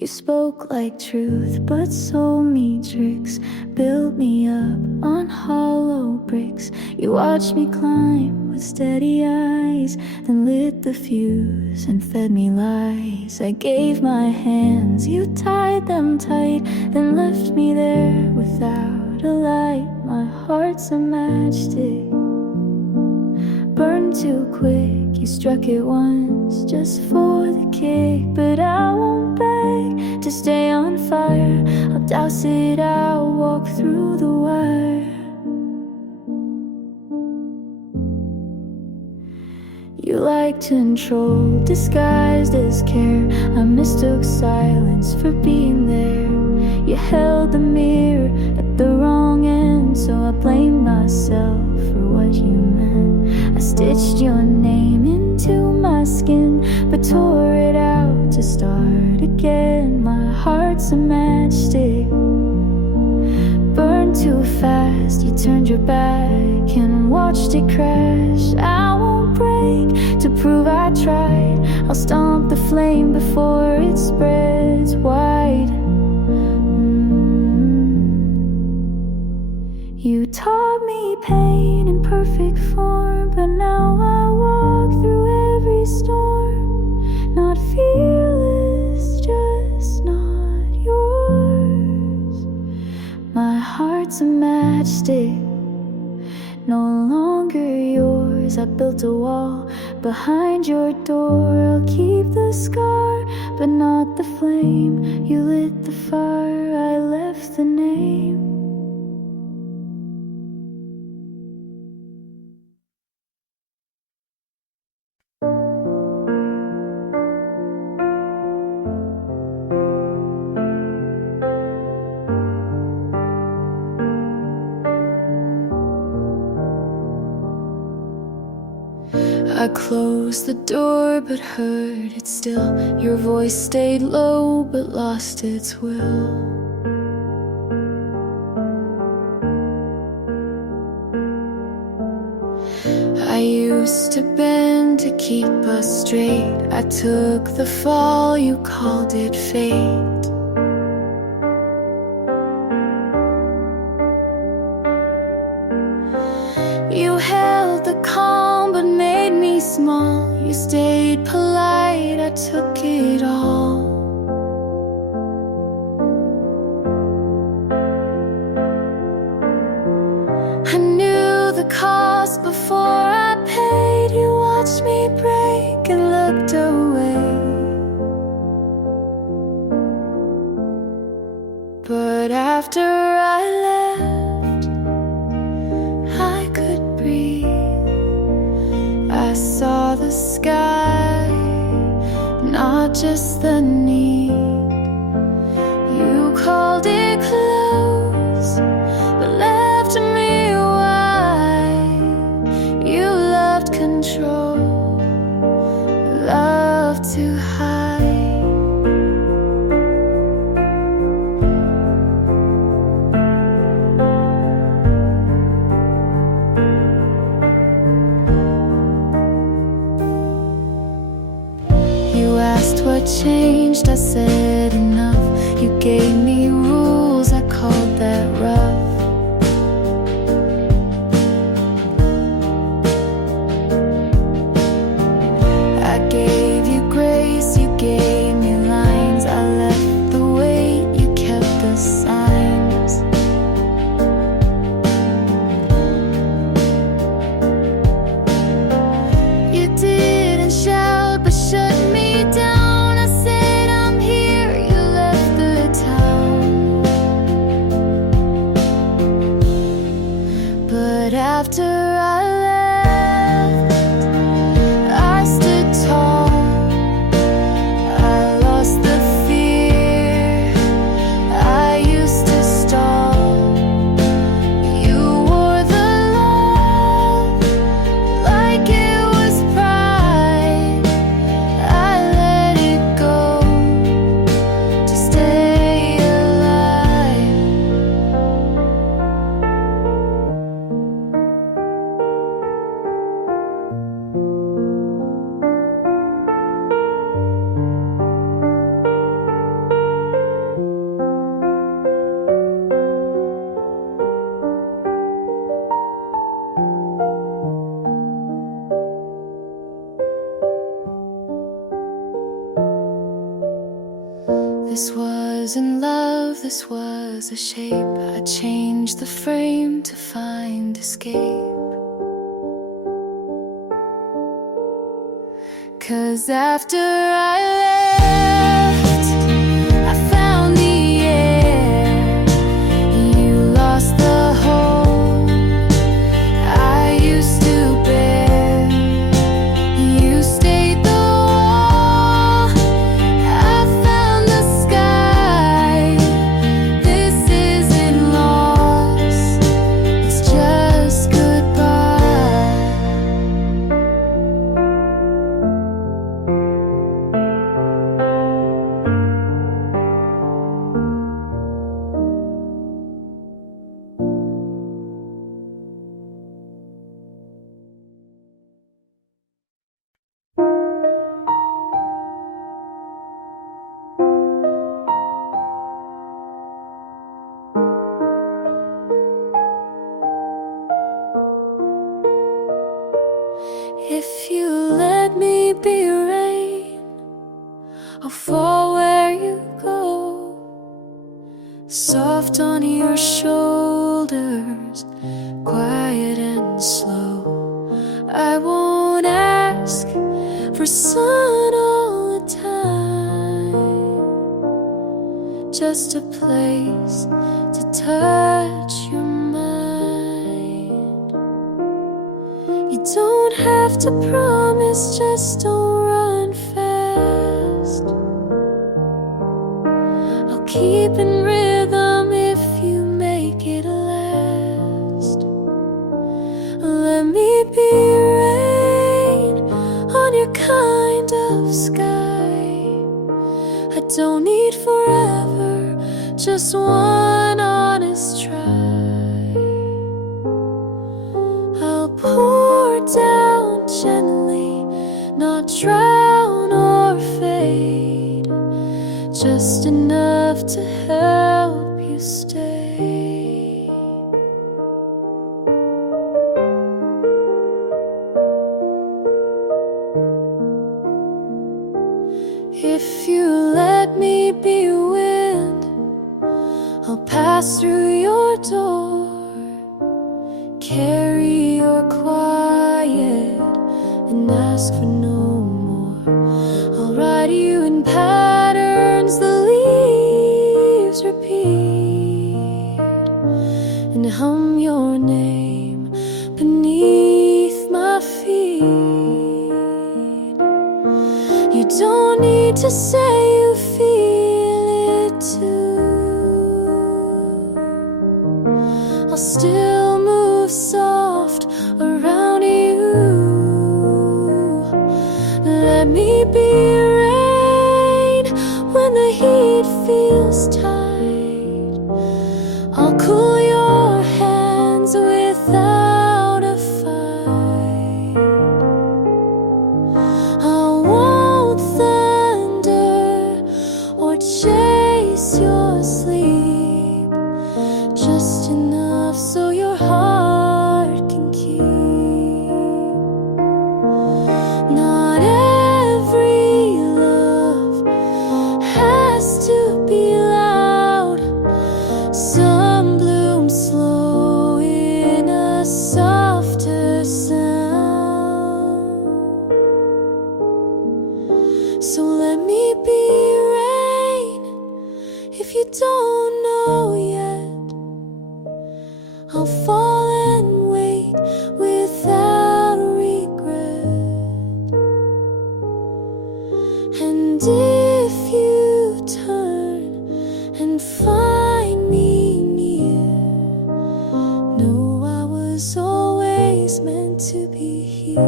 You spoke like truth, but sold me tricks. Built me up on hollow bricks. You watched me climb with steady eyes, then lit the fuse and fed me lies. I gave my hands, you tied them tight, then left me there without a light. My heart's a matchstick, burned too quick. You struck it once just for the kick, but I won't beg to stay on fire. I'll douse it out, walk through the wire. You like to control, disguised as care. I mistook silence for being there. You held the mirror at the wrong end, so I blamed myself for what you meant. I stitched your name into my skin, but tore it out to start again. My heart's a matchstick, burned too fast. You turned your back and watched it crash. I won't break to prove I tried. I'll stomp the flame before it spreads wide. You taught me pain in perfect form, but now I walk through every storm. Not fearless, just not yours. My heart's a matchstick, no longer yours. I built a wall behind your door. I'll keep the scar, but not the flame. You lit the fire, I left the name. I closed the door but heard it still. Your voice stayed low but lost its will. I used to bend to keep us straight. I took the fall, you called it fate. You held the calm but made me small. You stayed polite, I took it all. I knew the cost before I paid. You watched me break and looked away. But after I left, I could breathe. I saw the sky, not just the need. You called it close, but left me wide. You loved control, loved to hide. You asked what changed, I said enough. You gave me rules, I called that rough. I gave you grace, you gave me lines. I left the weight, you kept the signs. You didn't shout but shut me down. I said I'm here, you left the town. This wasn't love, this was a shape. I changed the frame to find escape. 'Cause after I left, I found the air. You lost the hold I used to bear. You stayed the wall. I found the sky. This isn't loss, it's just goodbye. If you let me be rain, I'll fall where you go, soft on your shoulders, quiet and slow. I won't ask for sun all the time, just a place to touch your mind. You don't have to promise, just don't run fast. I'll keep in rhythm if you make it last. Let me be rain on your kind of sky. I don't need forever, just one honest try. I'll pour down gently, not drown or fade, just enough to help you stay. If you let me be wind, I'll pass through your door, carry your quiet and ask for no more. I'll write you in patterns the leaves repeat, and hum your name beneath my feet. You don't need to say you feel it too. I'll still move soft around you. Let me be rain when the heat feels tight. I'll cool your hands without a fight. I won't thunder or chase your sleep, just enough so your heart can keep. Not every love has to be loud. Some bloom slow in a softer sound. So let me be rain if you don't know yet. I'll fall and wait without regret. And if you turn and find me near, know I was always meant to be here.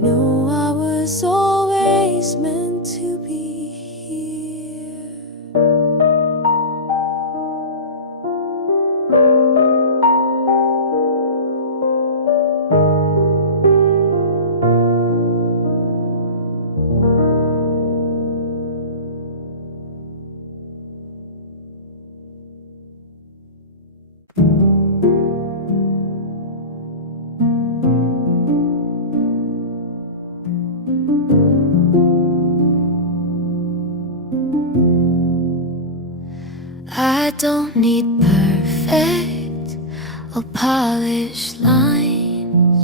Know I was always meant to be here. I don't need perfect or polished lines,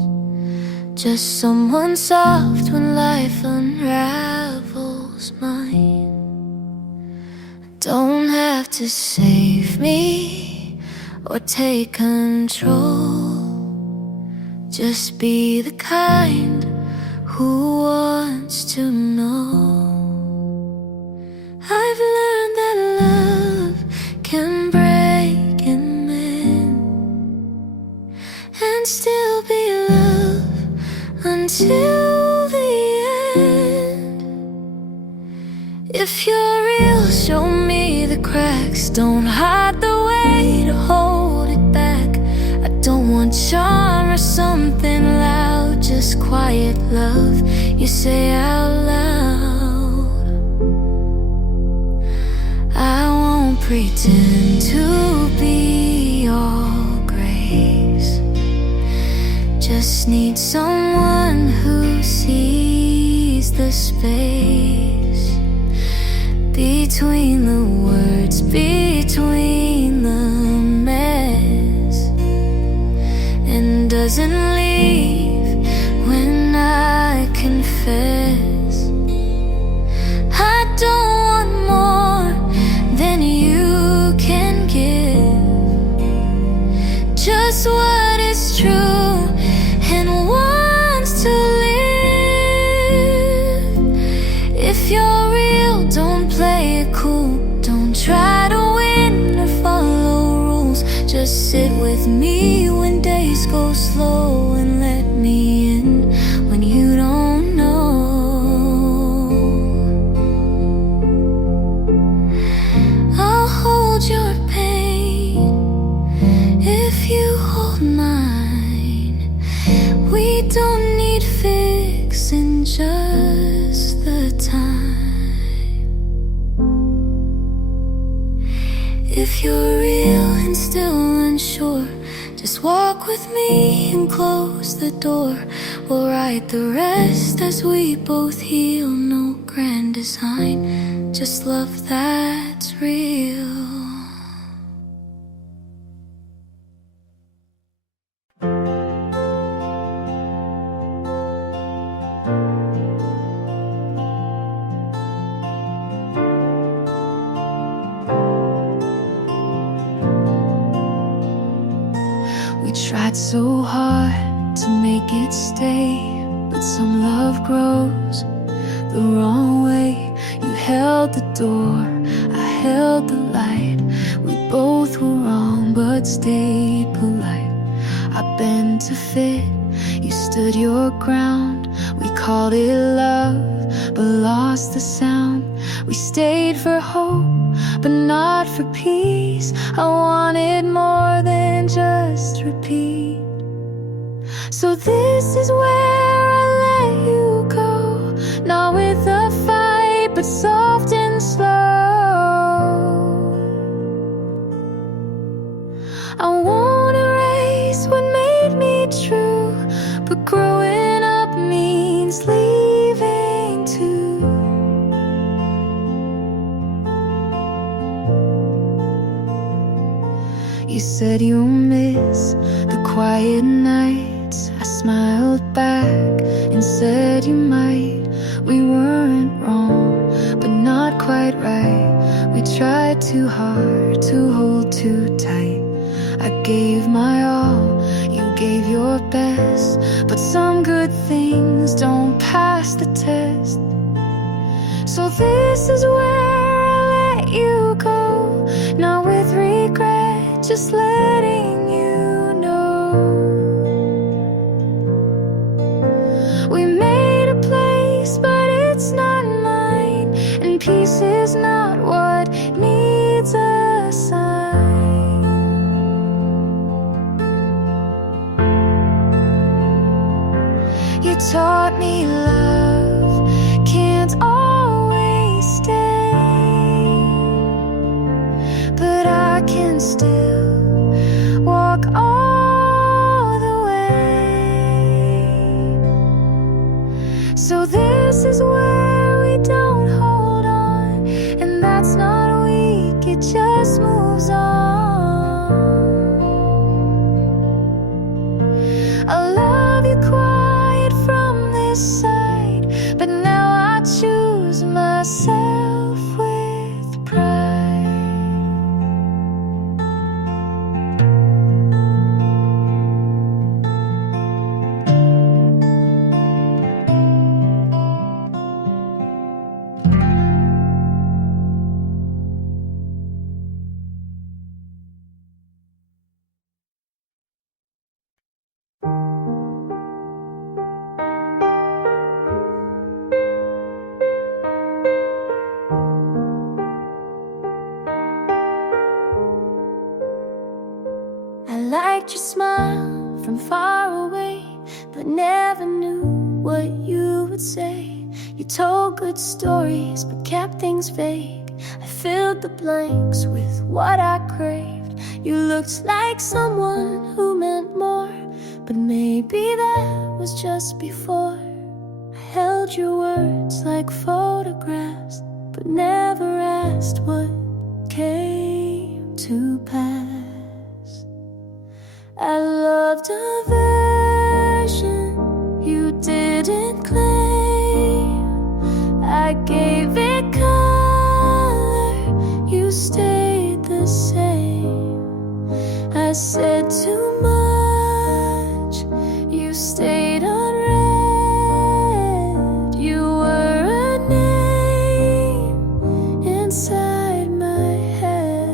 just someone soft when life unravels mine. Don't have to save me or take control, just be the kind who wants to know. I've learned that love can break and mend, and still be love until the end. If you're real, show me the cracks. Don't hide the way to hold it back. I don't want charm or something loud, just quiet love you say out loud. I won't pretend to be all grace, just need someone who sees the space between the words, between the mess, and doesn't leave when I confess. I don't want more than you can give, just what is true and wants to live. If you're real, don't play it cool, don't try to win or follow rules. Just sit with me when days go slow, and let me in when you don't know. I'll hold your pain if you hold mine. We don't need fixing, just the time. If you're real and still unsure, just walk with me and close the door. We'll write the rest as we both heal. No grand design, just love that's real. We tried so hard to make it stay, but some love grows the wrong way. You held the door, I held the light. We both were wrong but stayed polite. I bent to fit, you stood your ground. We called it love but lost the sound. We stayed for hope but not for peace. I wanted more than just repeat. So this is where I let you go, not with a fight but soft and slow. I won't erase what made me true, but growing up means leaving too. You said you'll miss the quiet nights. I smiled back and said you might. We weren't wrong, but not quite right. We tried too hard to hold too tight. I gave my all, you gave your best, but some good things don't pass the test. So this is where I let you go, not with regret, just letting you know. We made a place, but it's not mine, and peace is not what needs a sign. You taught me love can't always stay, but I can still walk all the way. So this is where we don't hold on, and that's not weak, it just moves goes on. I love you quiet from this side, but now I choose myself with pride. I liked your smile from far away, but never knew what you would say. You told good stories, but kept things vague. I filled the blanks with what I craved. You looked like someone who meant more, but maybe that was just before. I held your words like photographs, but never asked what came to pass. I loved a version you didn't claim. I gave it color, you stayed the same. I said too much, you stayed unread. You were a name inside my head.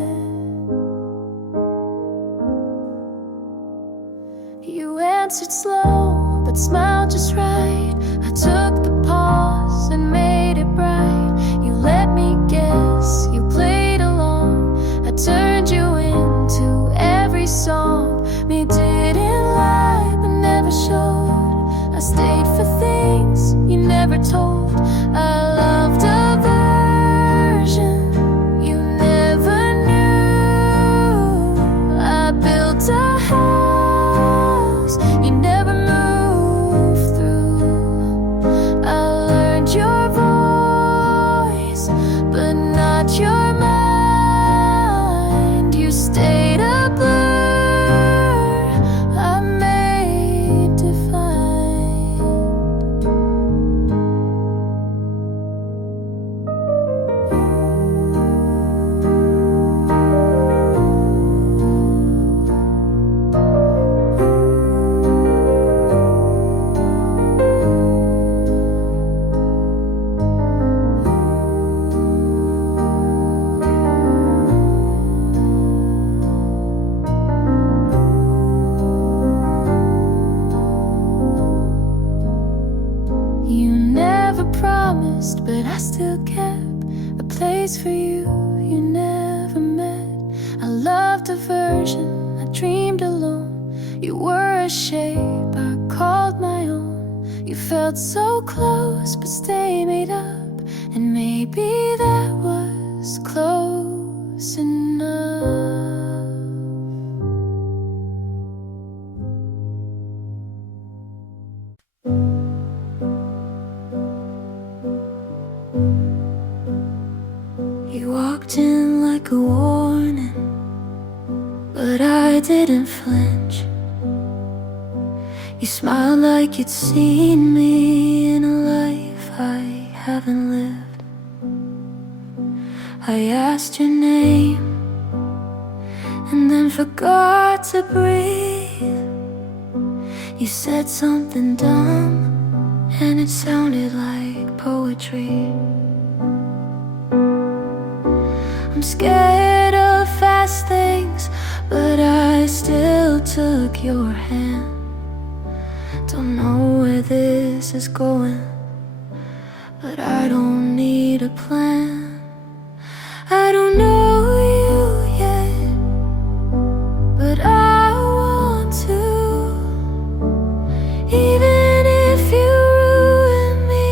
You answered slow, but smiled just right. I took the pause and made it bright. You let me guess, you played along. I turned you into every song. Me didn't lie, but never showed. I stayed for things you never told. I loved a version you never knew. I built a house you never moved through. I learned your voice, but not your mind. You stayed a blur I made defined. You never promised, but I still kept a place for you you never met. I loved a version I dreamed alone. You were a shape I called my own. You felt so close, but stay made up, and maybe that was close enough. You walked in like a warning, but I didn't flinch. You smiled like you'd seen me in a life I haven't lived. I asked your name and then forgot to breathe. You said something dumb and it sounded like poetry. I'm scared of fast things, but I still took your hand. Don't know where this is going, but I don't need a plan. I don't know you yet, but I want to. Even if you ruin me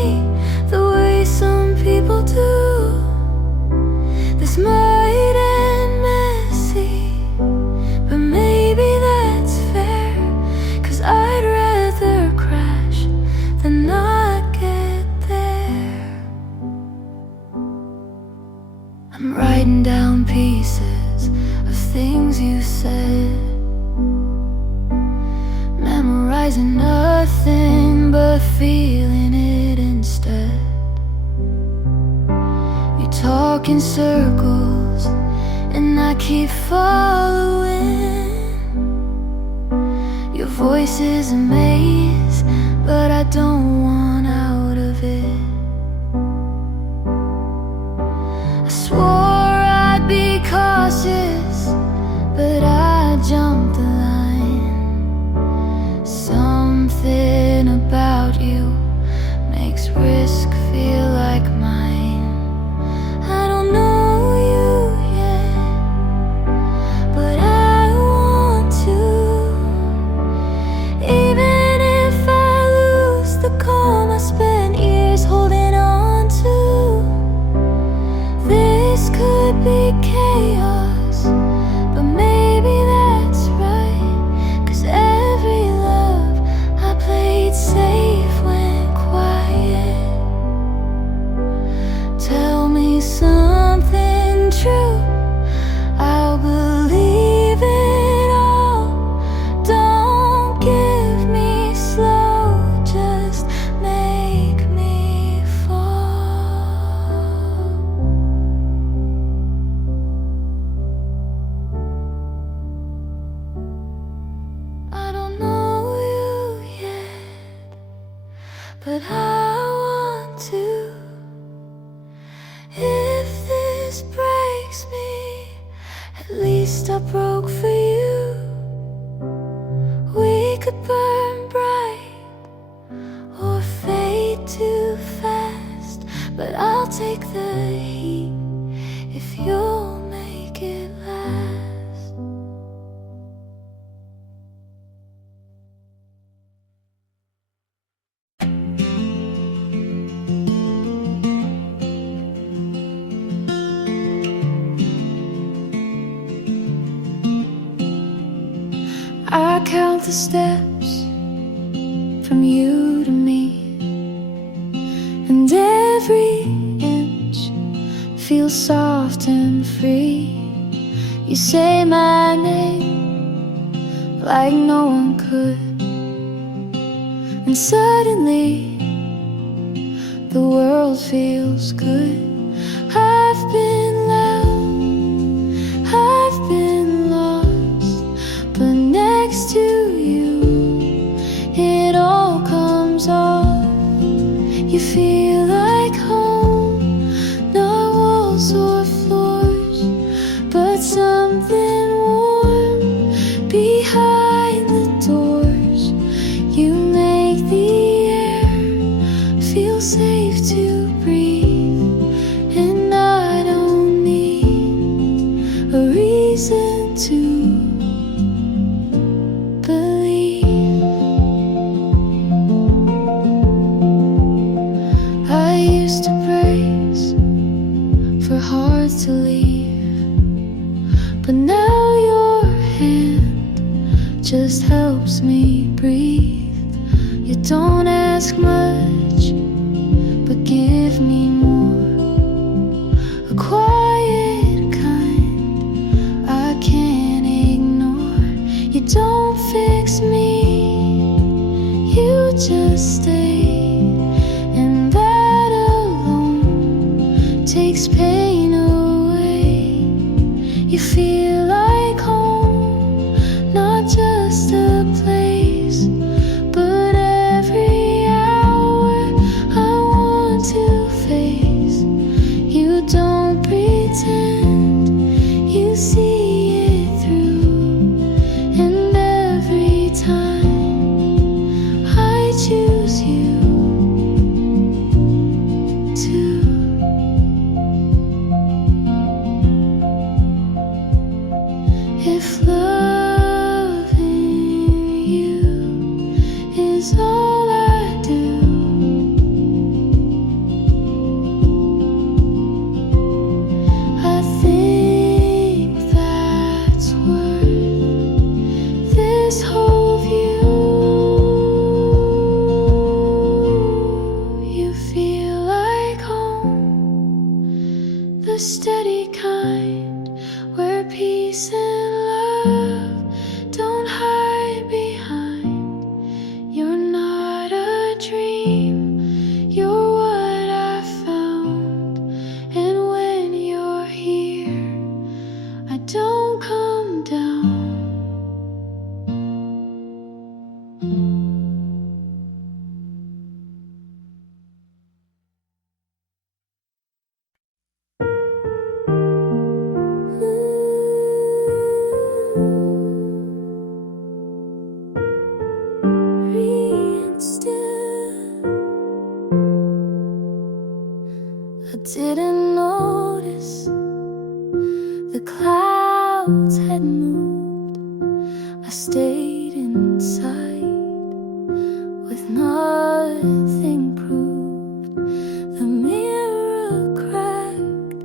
the way some people do. This might end messy, but maybe that's fair. 'Cause I'd rather crash than not get there. I'm writing down pieces of things you said, memorizing nothing but feeling it instead. You talk in circles and I keep following. Your voice is a maze, but I don't want out of it. I swore I'd be cautious, but I jumped the line. Something about you makes risk feel like mine. I don't know you yet, but I want to. Even if I lose the calm I spent years holding on to, this could be chaos, but maybe that's right. 'Cause every love I played safe went quiet. Tell me something true, I'll believe it all. Don't give me slow, just make me fall. I don't know you yet, but I want to. If this breaks me, at least I broke for you. We could burn bright or fade too fast, but I'll take the heat if you'll make it last. I count the steps from you to me, and every inch feels soft and free. You say my name like no one could, and suddenly the world feels good. I've been loud, I've been lost, but next to you it all comes off. You feel like home, not walls or floors, but something warm behind the doors. You make the air feel safe to breathe, and I don't need a reason to believe. I used to brace for hearts to leave, but now your hand just helps me breathe. You don't ask much, but give me more, a quiet kind I can't ignore. You don't fix me, you just stay, and that alone takes pain away. You feel like home, not just a place, but every hour I want to face. You don't pretend, you see it through, and every time I choose you too. If loving you is all I do, I think that's worth this whole view. You feel like home, the steady kind where peace and The clouds had moved. I stayed inside with nothing proved. The mirror cracked,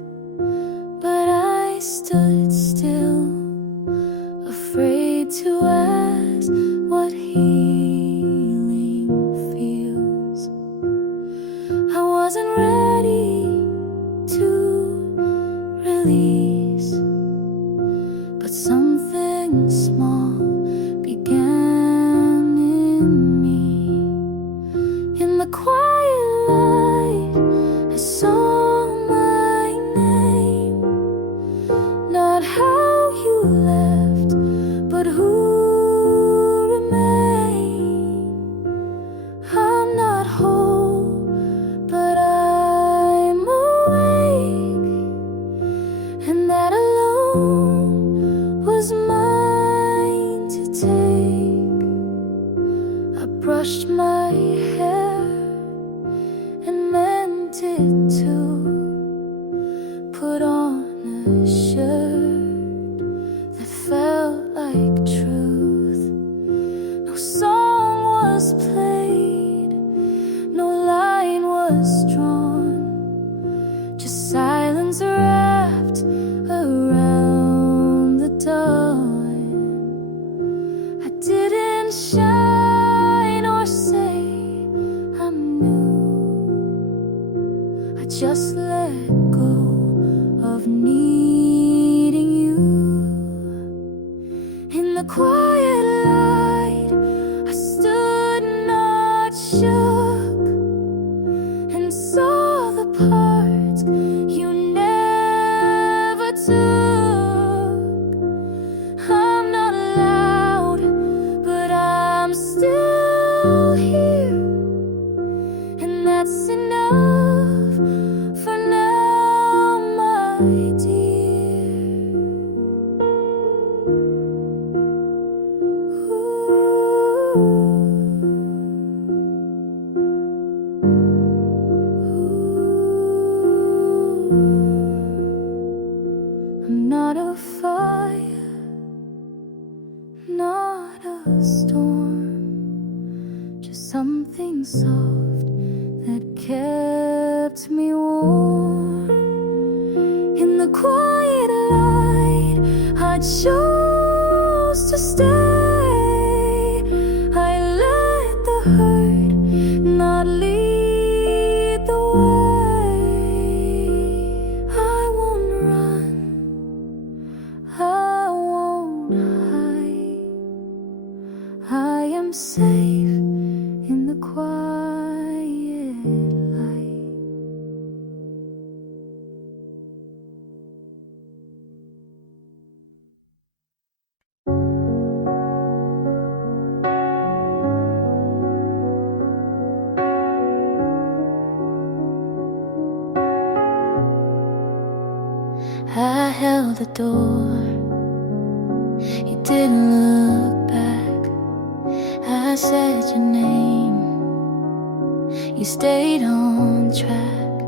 but I stood still, afraid to ask what healing feels. I wasn't ready to release, but something small began in me. In the quiet light, I saw my name. Not how you left, but who remained. I'm not whole, but I'm awake, and that alone was mine to take. I brushed my hair and meant it to put on a shirt that felt like truth. No song was played, no line was drawn, just silence wrapped around the dawn. I didn't shine or say I'm new. I just let go of needing you. In the quiet light, I stood not shook and saw the parts you never took. I'm not loud, but I'm still here, and that's enough for now, my dear. I'm not a fire, not a storm, just something soft that kept me warm. In the quiet light, I chose to stay. I let the hurt not lead the way. I won't run, I won't hide. I am safe in the quiet light. I held the door, you didn't look back. I said your name, you stayed on track.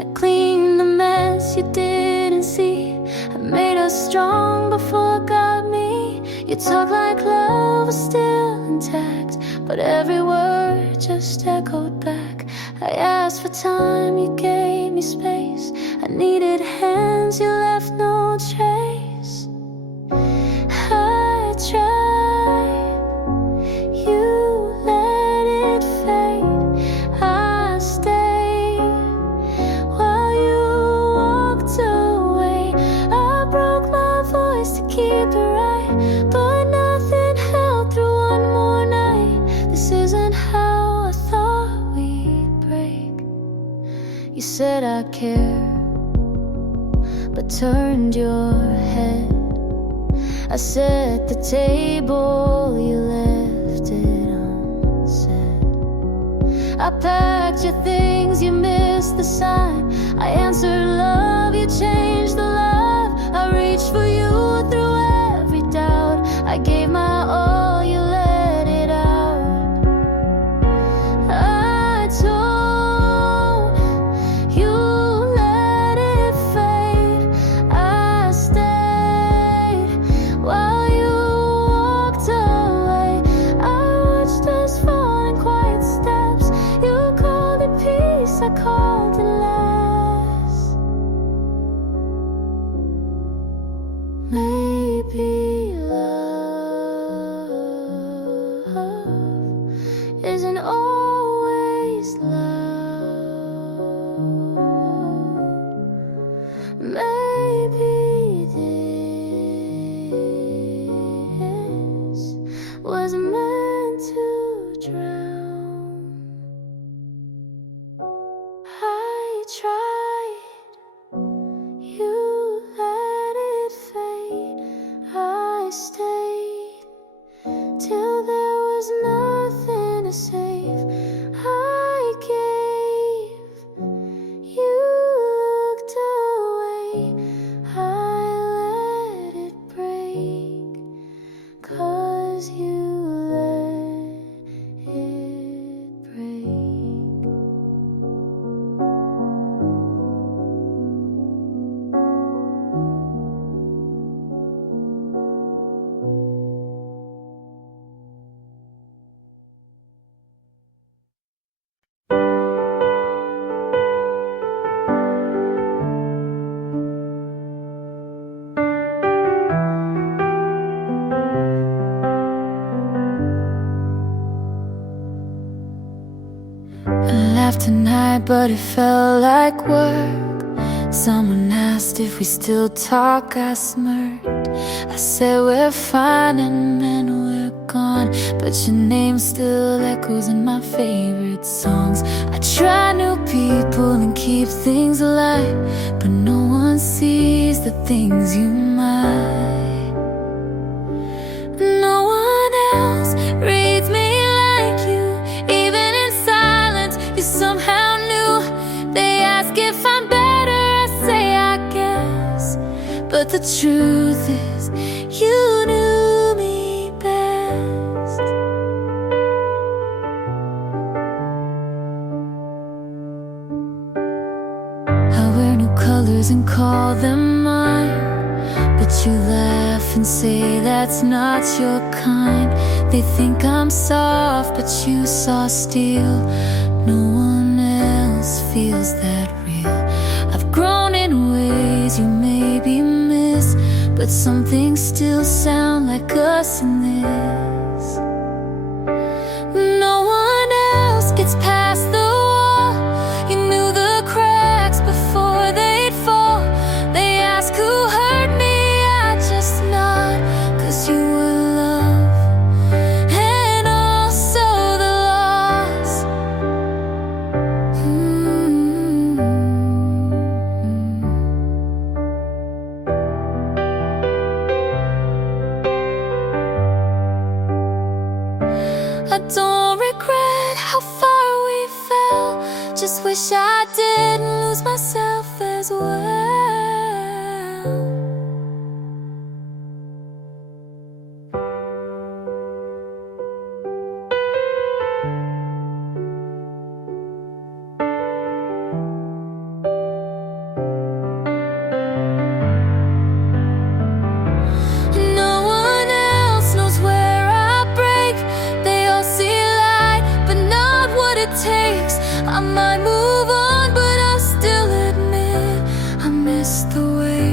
I cleaned the mess you didn't see. I made us strong before it got me. You talk like love was still intact, but every word just echoed back. I asked for time, you gave me space. I needed hands, you left no trace. I tried, you let it fade. I stayed while you walked away. I broke my voice to keep it right, but nothing held through one more night. This isn't how I thought we'd break. You said I care, but turned your head. I set the table, you left it unsaid. I packed your things, you missed the sign. I answered love, you changed the love. I reached for you through every doubt. I gave my all, you let it out. I told you let it fade. I Maybe love isn't always loud. Maybe this was meant to drown. I tried, you let it fade. I stayed till there was nothing to save. I gave, you looked away. I let it break, 'cause you let it break. I laughed tonight, but it felt like work. Someone asked if we still talk, I smirked. I said we're fine and then we're gone, but your name still echoes in my favorite songs. I try new people and keep things alive, but no one sees the things you might. No one else reads me like you. Even in silence, you somehow knew. They ask if I'm better, I say I guess, but the truth is you knew me best. I wear new colors and call them mine, but you laugh and say that's not your kind. They think I'm soft, but you saw steel. No one else feels that real. I've grown in ways you maybe miss, but some things still sound like us in this. No one else gets past the wall. You knew the cracks before they'd fall. They ask who hurt me, I just nod, 'cause you were love and also the loss. I don't regret how far we fell, just wish I didn't lose myself as well. No one else knows where I break. They all see light, but not what it takes. I might move on, but I still admit I missed the way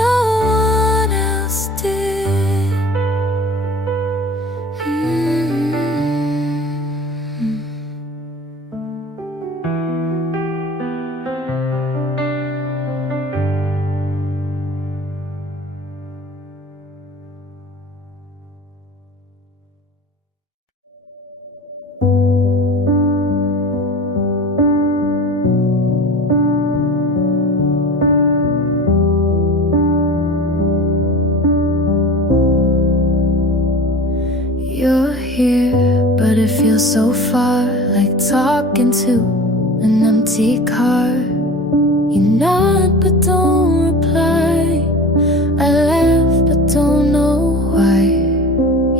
no one else did. You're here, but it feels so far, like talking to an empty car. You nod but don't reply. I laugh but don't know why.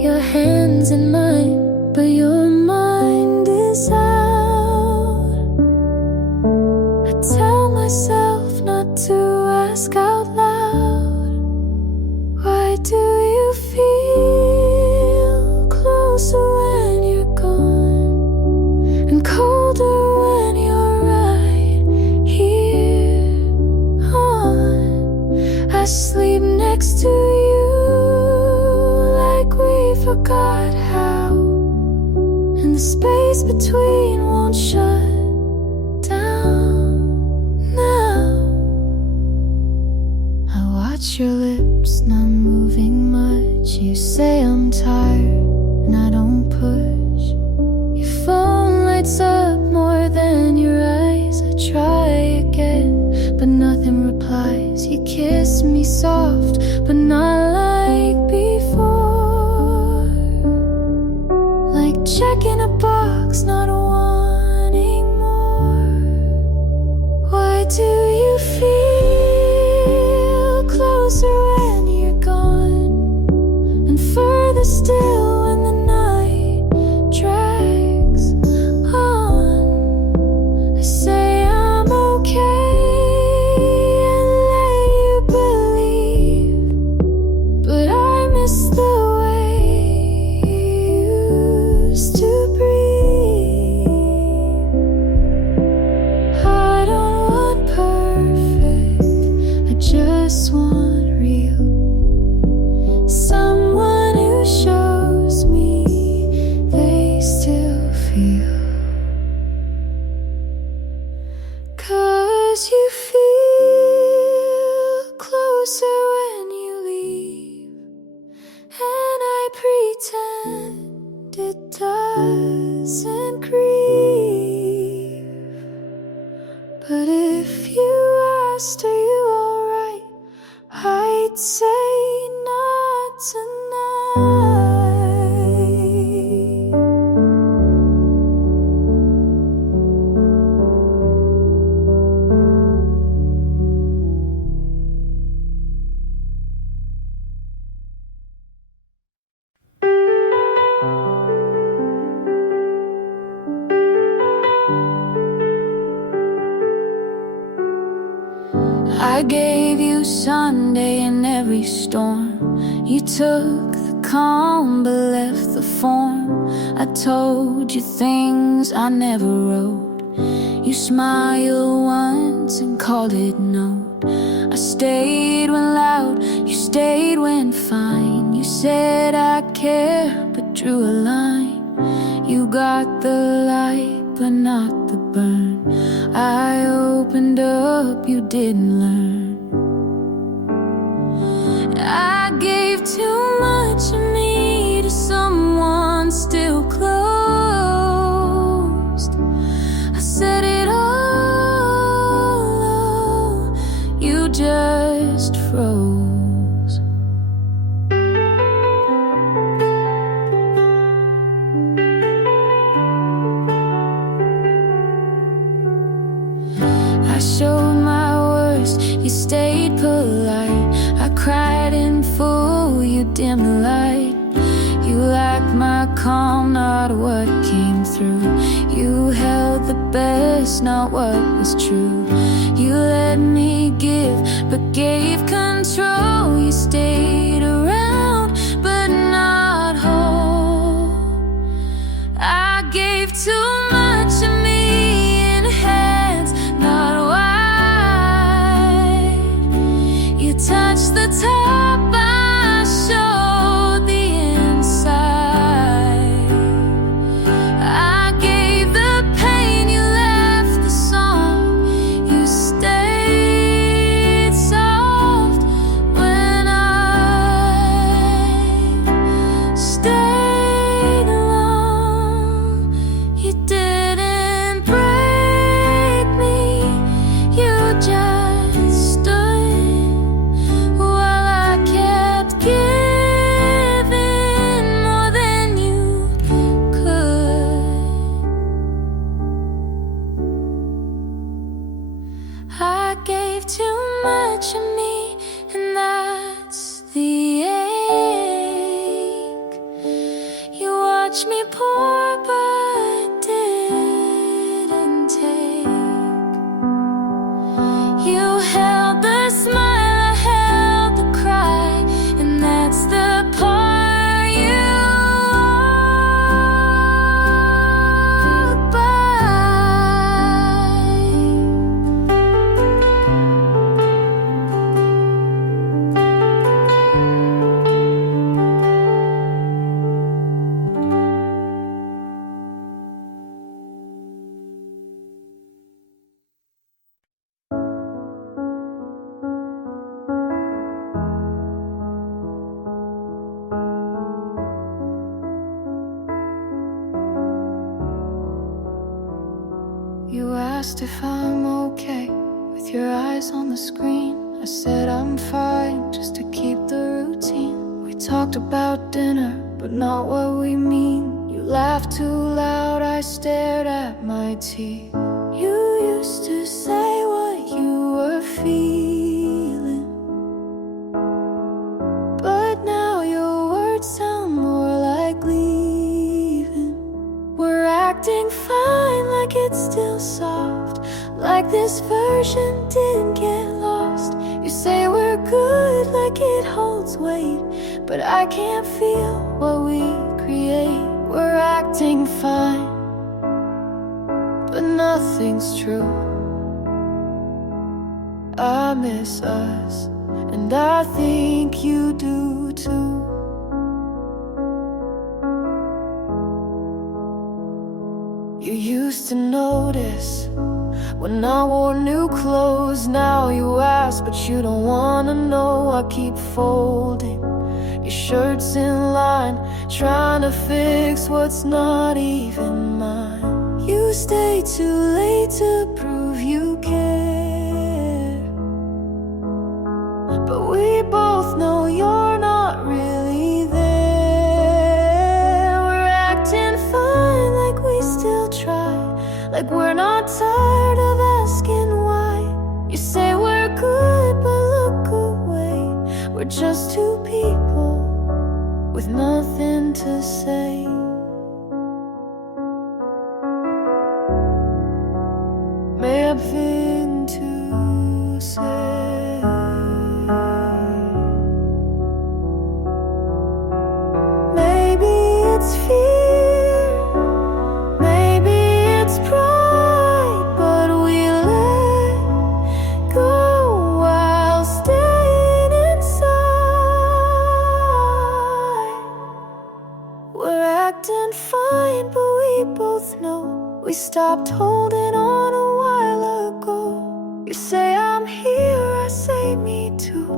Your hands in mine, but your mind is out. I tell myself not to ask out loud. Why do you feel closer when you're gone, and colder when you're right here on? I sleep now. next to you like we forgot how, and the space between won't shut down now. I watch your lips not moving much. You say I'm tired and I don't push. Your phone lights up more than your eyes. I try again, but nothing replies. You kiss me soft, but not like before. Like checking a box, not wanting more. Why do you feel closer when you're gone, and further still when the night drags on? I say I'm okay and let you believe, but I miss the way you used to breathe. I don't want perfect, I just want real. Someone who shows me they still feel. 'Cause you feel closer when you leave, and I pretend it doesn't grieve. But if you asked, are you alright, I'd say not tonight. I gave you Sunday in every storm. You took the calm but left the form. I told you things I never wrote. You smiled once and called it note. I stayed when loud, you stayed when fine. You said I care but drew a line. You got the light but not the burn. I opened up, you didn't learn. I gave too much of me to someone still closed. I said it all, you just froze. I showed my worst, you stayed polite. I cried in full, you dimmed the light. You liked my calm, not what came through. You held the best, not what was true. You let me give, but gave control. You stayed around, but not whole. I gave too much of me in hands not wide. You touched the top, I showed the inside. I gave the pain, you left the song. You stayed soft when I stayed alone. You didn't break me, you just stood while I asked if I'm okay with your eyes on the screen. I said I'm fine, just to keep the routine. We talked about dinner, but not what we mean. You laughed too loud, I stared at my tea. You used to say what you were feeling, but now your words sound more like leaving. We're acting fine, like it's still soft, like this version didn't get lost. You say we're good, like it holds weight, but I can't feel what we create. We're acting fine, but nothing's true. I miss us, and I think you do too. You used to notice when I wore new clothes. Now you ask, but you don't wanna know. I keep folding your shirts in line, trying to fix what's not even mine. You stay too late to prove you care, but we both know you're not really there. We're acting fine, like we still try, like we're not tired of asking why. You say we're good, but look away. We're just two people with nothing to say. May have been to say. Maybe it's fear, maybe it's pride, but we let go while staying inside. We're acting fine, but we both know we stopped holding on a while ago. You say I'm here, I say me too,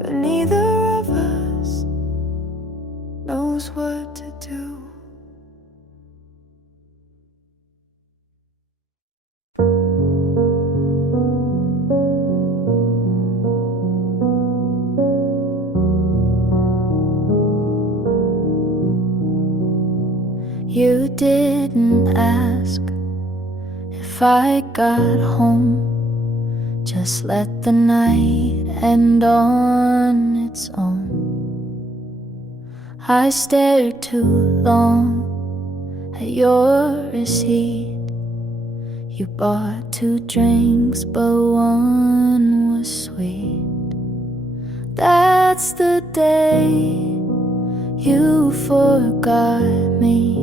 but neither of us knows what to do. You didn't ask if I got home, just let the night end on its own. I stared too long at your receipt. You bought 2 drinks, but one was sweet. That's the day you forgot me,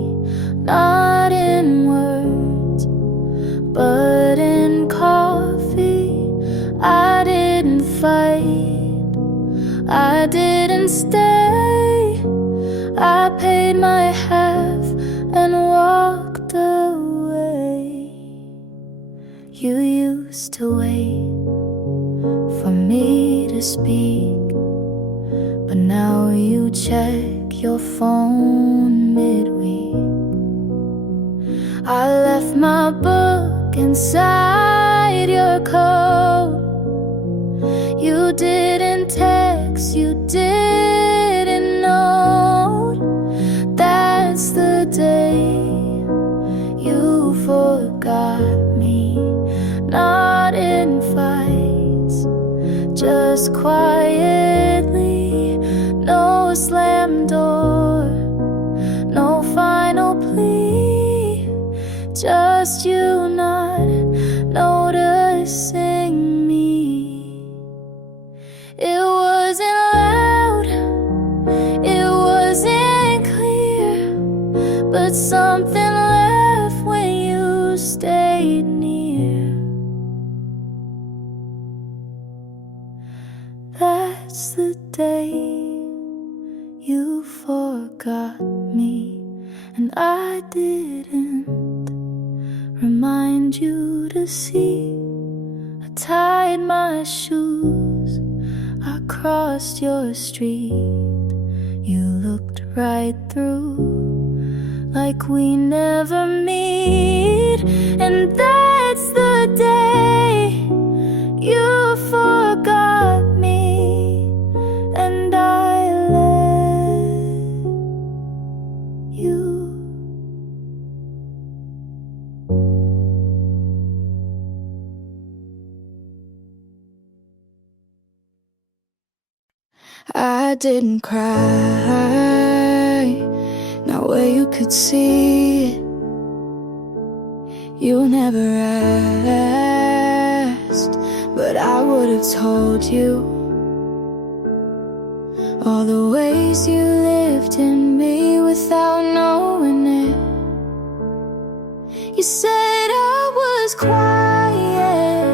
not in words, but in coffee. I didn't fight, I didn't stay. I paid my half and walked away. You used to wait for me to speak, but now you check your phone midweek. I left my book inside your coat. You didn't text, you didn't note. That's the day you forgot me, not in fights, just quietly. No slam door, no final plea, just you not noticing me. It wasn't loud, it wasn't clear, but something left when you stayed near. That's the day you forgot me, and I didn't remind you to see. I tied my shoes, I crossed your street. You looked right through, like we never meet. And that's the day you forgot me and I let you. I didn't cry, not where you could see it. You never asked, but I would have told you all the ways you lived in me without knowing it. You said I was quiet,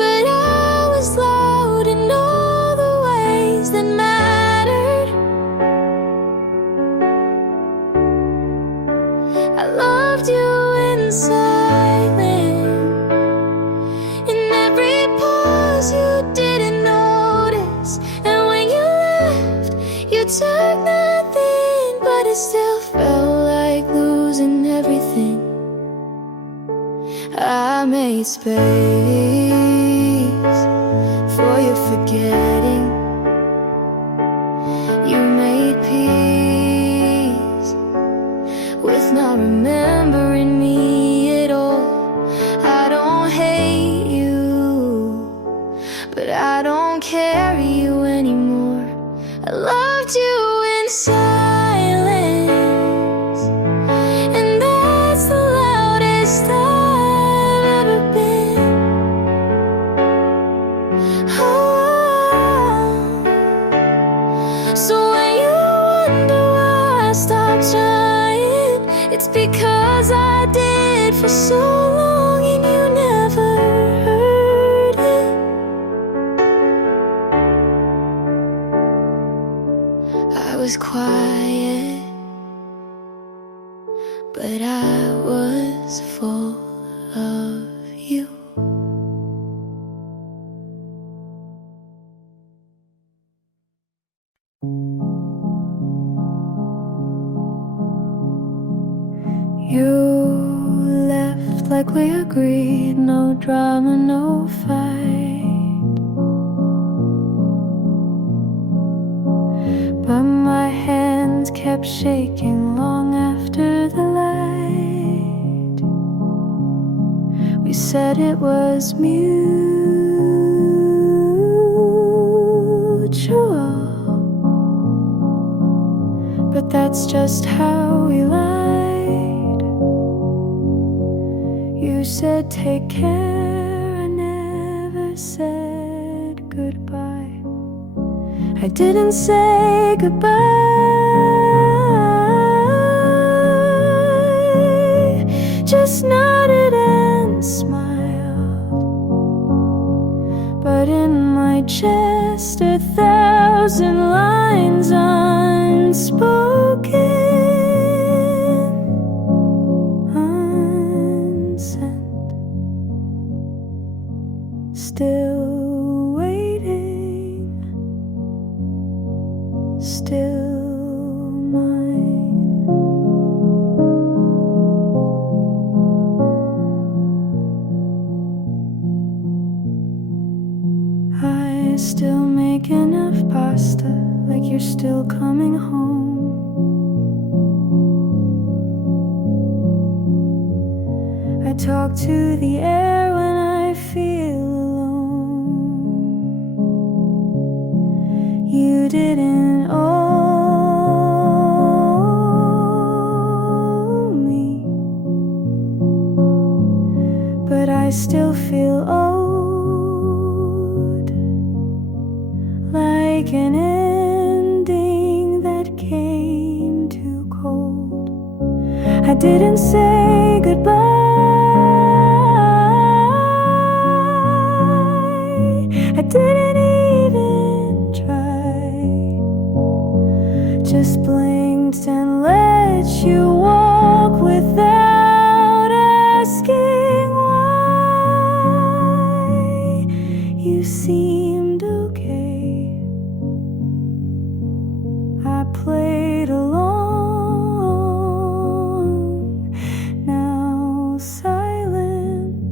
but I was loud in all the ways that mattered. I loved you in silence, in every pause you didn't notice. And when you left, you took nothing, but it still felt like losing everything. I made space for you forgetting. You made peace with not remembering me at all. I don't hate you, but I don't carry you anymore. I loved you in silence, and that's the loudest I've ever been. Oh, so when you wonder why I stopped trying, it's because I did for so long and you never heard it. I was quiet, but I was full of you. You left like we agreed, no drama, no fight. But my hands kept shaking long after the light. We said it was mutual, but that's just how we lied. You said take care, I never said goodbye. I didn't say goodbye, just nodded and smiled. But in my chest 1,000 lines unspoken, unsent, still waiting, still mine. I still make enough pasta, like you're still coming home. I talk to the air when I feel alone. You didn't owe me, but I still feel owed, like an ending that came too cold. I didn't say goodbye, I didn't even try, just blinked and let you walk without asking why. You seemed okay, I played along. Now silent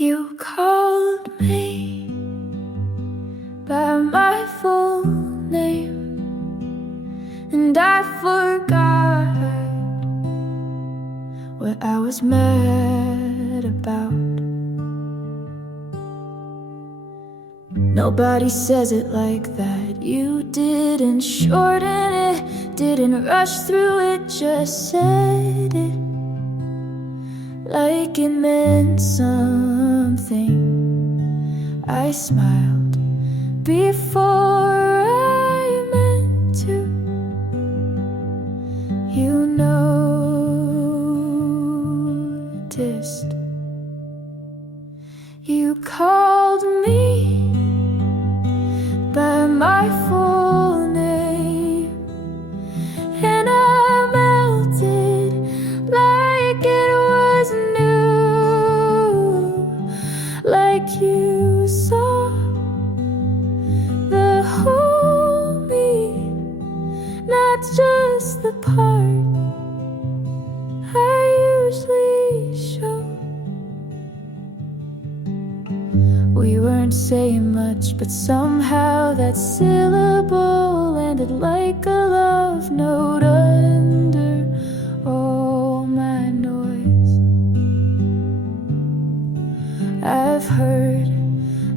You called me by my full name, and I forgot what I was mad about. Nobody says it like that. You didn't shorten it, didn't rush through it, just said it like it meant something. I smiled before I meant to. You noticed. You called me by my full name, and I melted like it was new, like you saw the whole me, not just the part I usually show. We weren't saying much, but somehow that syllable landed like a love note under all my noise. I've heard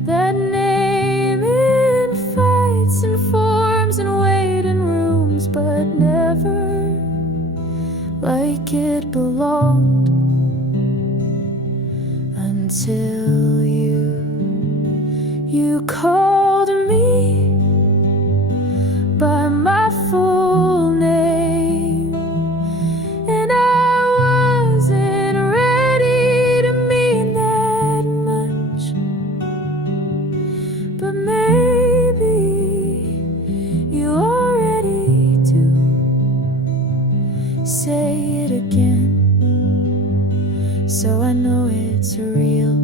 that name in fights and forms and waiting rooms, but never like it belonged until you called me by my full name, and I wasn't ready to mean that much, but maybe you are ready to say it again, so I know it's real.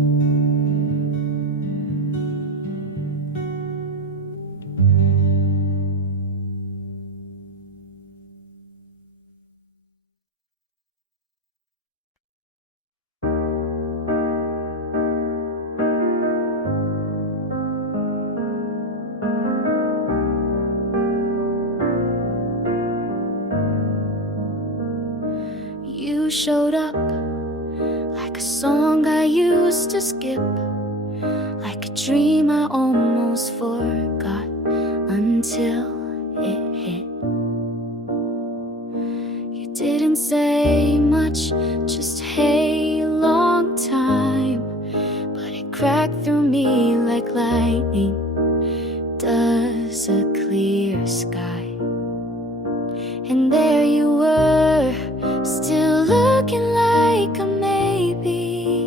You showed up like a song I used to skip, like a dream I almost forgot until it hit. You didn't say much, just hey, long time, but it cracked through me like lightning does a clear sky. And there you were, still looking like a maybe,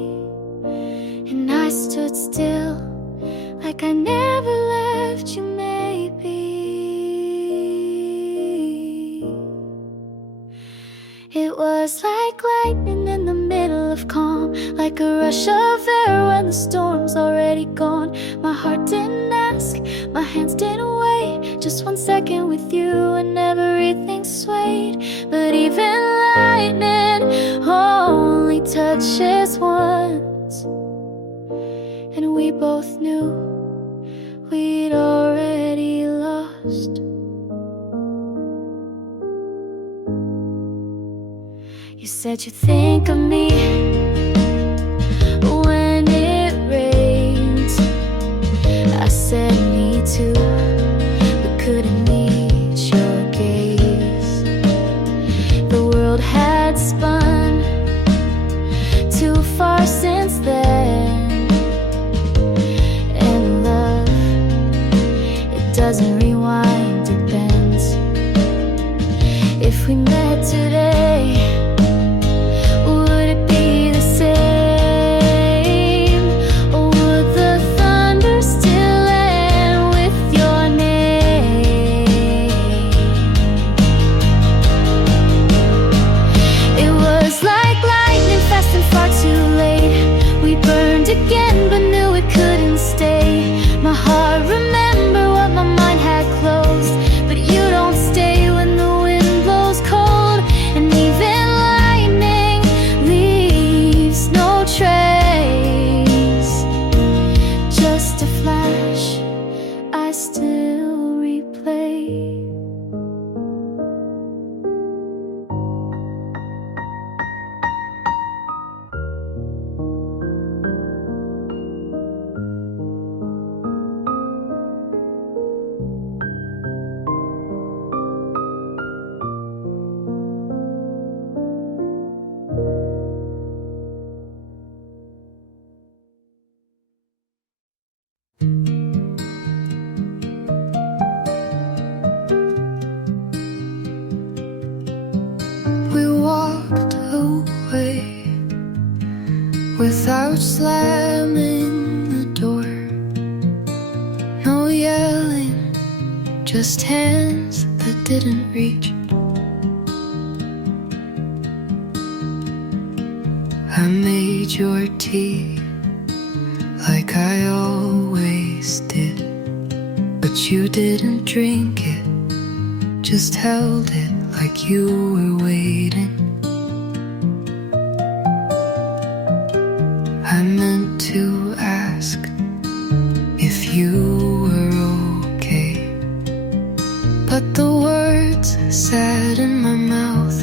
and I stood still like I never left you, maybe. It was like lightning in the middle of calm, like a rush of air when the storm's already gone. My heart didn't ask, my hands didn't wait, just 1 second with you and everything swayed. But even lightning only touches once, and we both knew we'd already lost. You said you think of me when it rains. I said me too, but couldn't meet your gaze. The world had spun too far since then, and love, it doesn't rewind, it bends. If we met today, would it be the same? Or would the thunder still end with your name? It was slamming the door. No yelling, just hands that didn't reach. I made your tea like I always did, but you didn't drink it, just held it like you were waiting. I meant to ask if you were okay, but the words sat in my mouth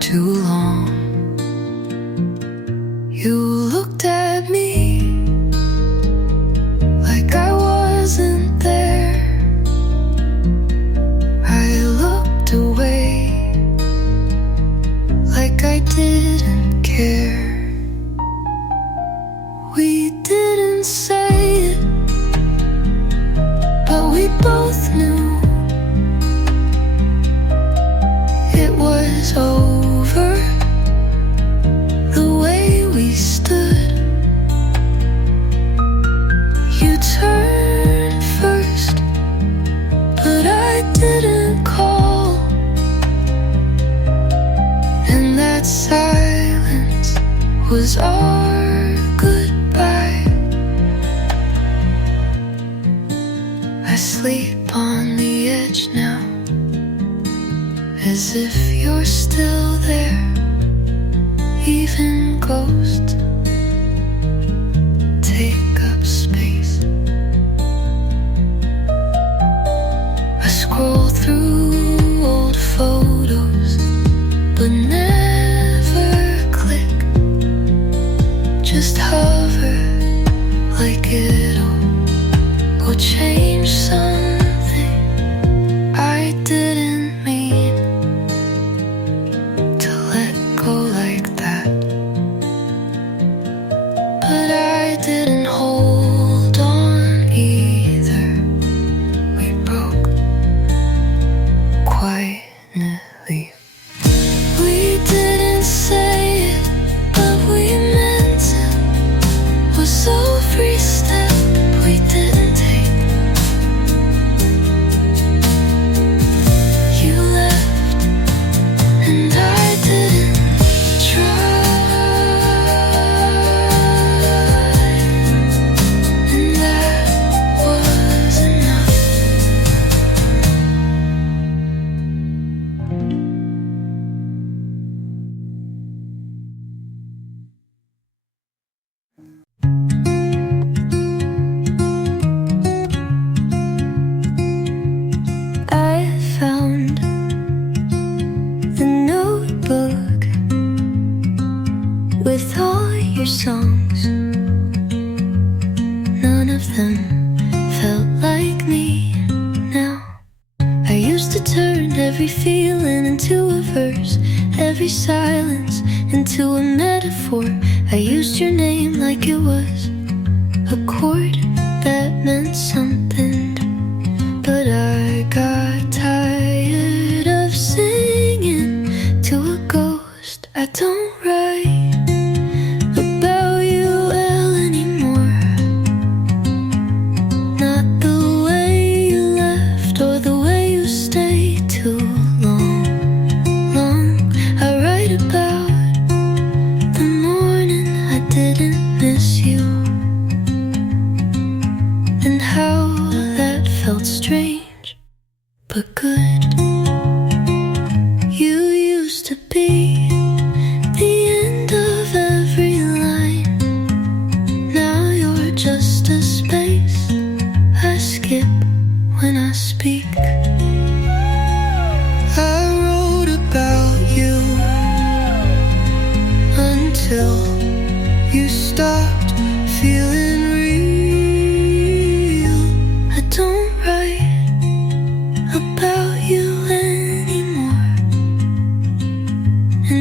too long. You looked at me like I wasn't there. I looked away like I didn't care. We didn't say it, but we both knew it was over. The way we stood, you turned first, but I didn't call, and that silence was our goodbye. I sleep on the edge now, as if you're still there. Even ghosts take up space. I scroll through old photos, but never click. Just hover like it'll change something I didn't mean to let go like that. But I didn't hold on either. We broke quietly. We didn't say it, but we meant it. Was so free step we didn't take. You left and I didn't try. With all your songs, none of them felt like me now. I used to turn every feeling into a verse, every silence into a metaphor. I used your name like it was a chord that meant something, but I got tired of singing to a ghost. I don't write strange, but good. You used to be the end of every line. Now you're just a space I skip when I speak. I wrote about you until you stopped feeling real. I don't write about you anymore, and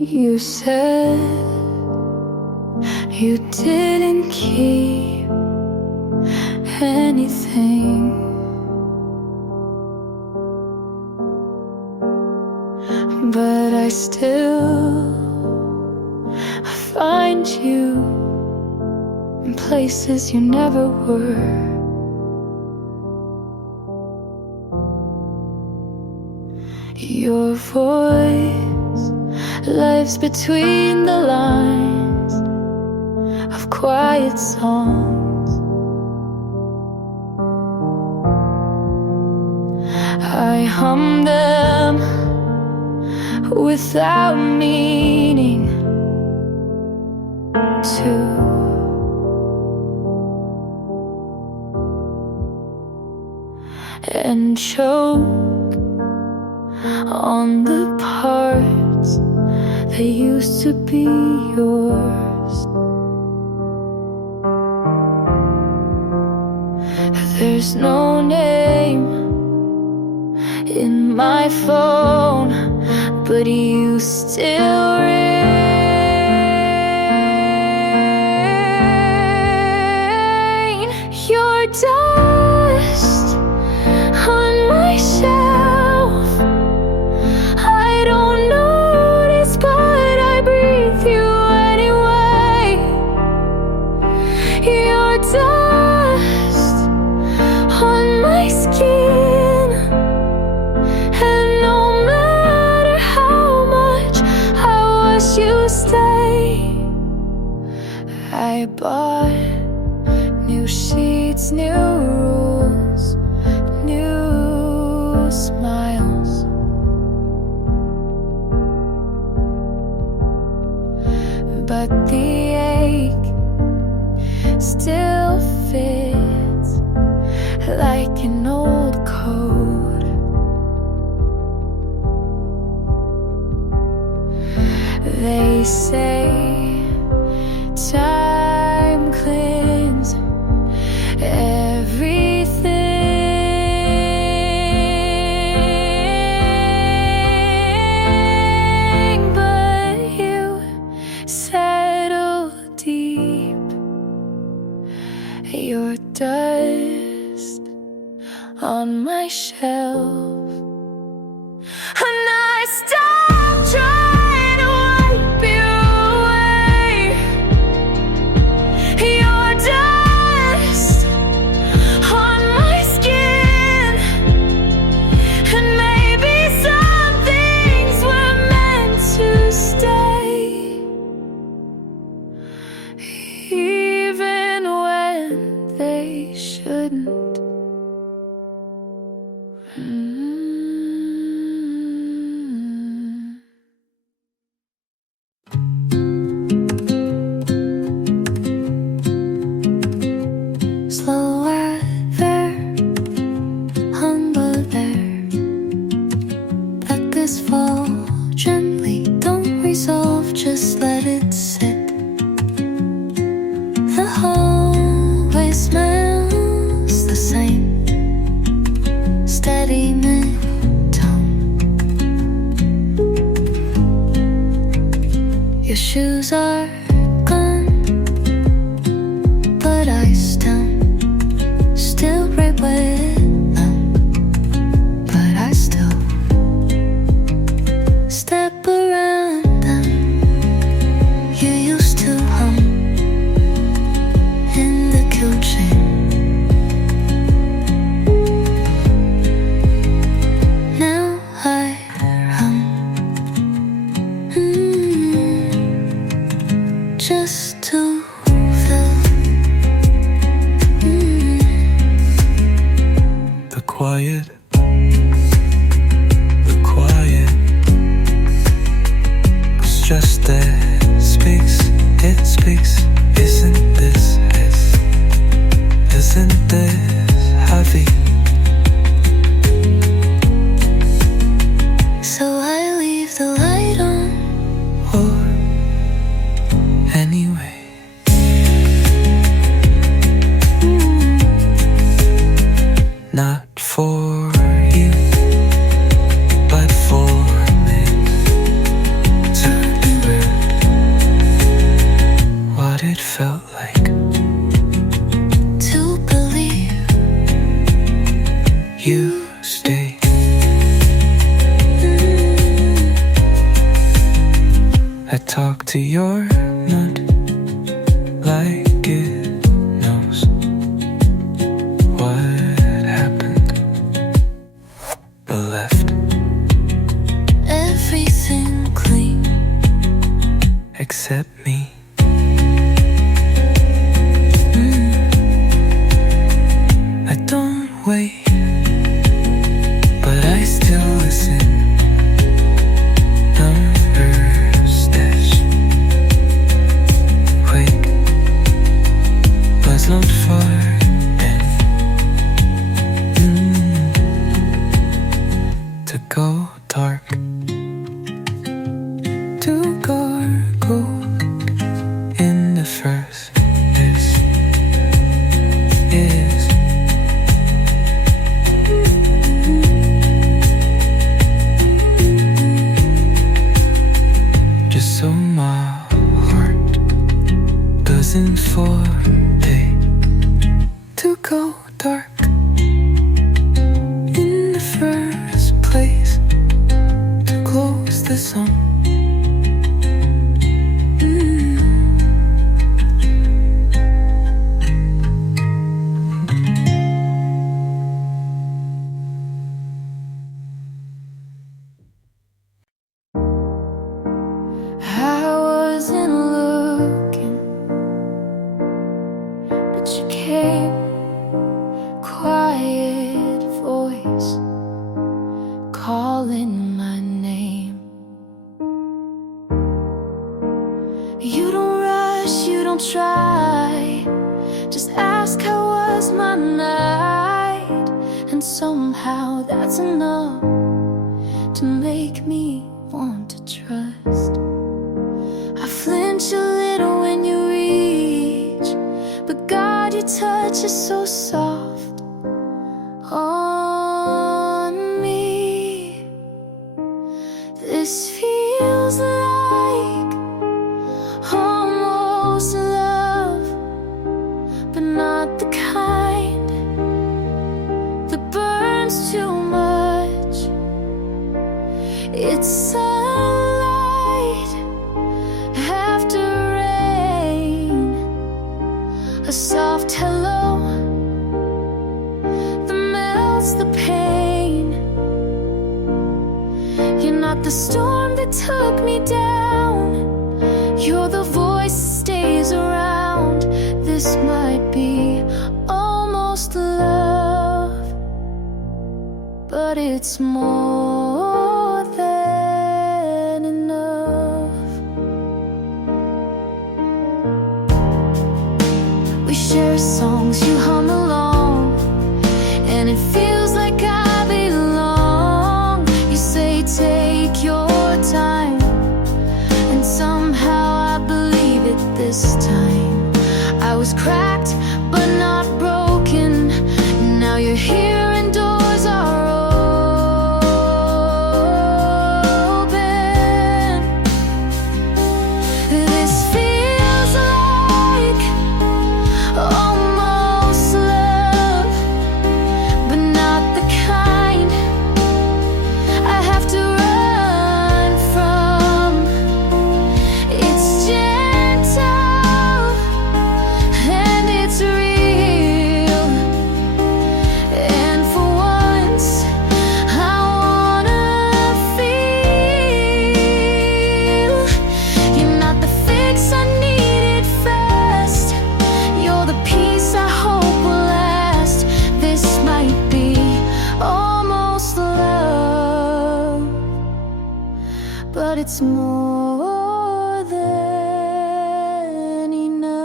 You said you didn't keep anything, but I still find you in places you never were. Your voice lives between the lines of quiet songs. I hum them without meaning to. And choke on the parts that used to be yours. There's no name in my phone, but you still reign. Your dust on my shelf, I don't notice, but I breathe you anyway. Your dust on my skin, and no matter how much I wish you stay, I bought new sheets, new rules, new smiles. But the ache still fits like an old coat. They say time cleans everything, but you settle deep. Your dust on my shelf, and I stop trying to wipe you away. Your dust on my skin, and maybe some things were meant to stay, even when they shouldn't. Slower there, humble there. Let this fall gently. Don't resolve, just let it sit. The hallway smells the same, steady mid-tone. Your shoes are gone, but I still right with them. But I still step around them. You used to hum in the kitchen. Now I hum just to feel the quiet. The quiet was just there. Speaks, it speaks. Isn't this heavy? So I leave the light on, or anyway. Not for you, but for me. To I talk to your mood like it knows what happened or left everything clean except me. I don't wait, but I still listen. Numbers dash quick, buzz not far in. To go dark, to gargle in the first. This is just so my heart doesn't forbid to go dark in the first place, to close the sun. I wasn't looking, but you came. Quiet voice calling my name. You don't rush, you don't try, just ask how was my night. And somehow that's enough to make me want to trust. I flinch a little when you reach, but God, your touch is so soft on me. This feels like almost love, but not the kind that burns too much. It's sunlight after rain, a soft hello that melts the pain. You're not the storm that took me down, you're the voice that stays around. This might be almost love, but it's more than enough. We share songs, you hum along, and it feels like I belong. You say take your time, and somehow I believe it this time. I was cracked but not broken. Now you're here and doors are open. This feels like almost love, but not the kind I have to run from. It's gentle and it's real, and for once I wanna feel. You're not the fix I needed first, you're the peace I hope will last. This might be almost love, but it's more than enough.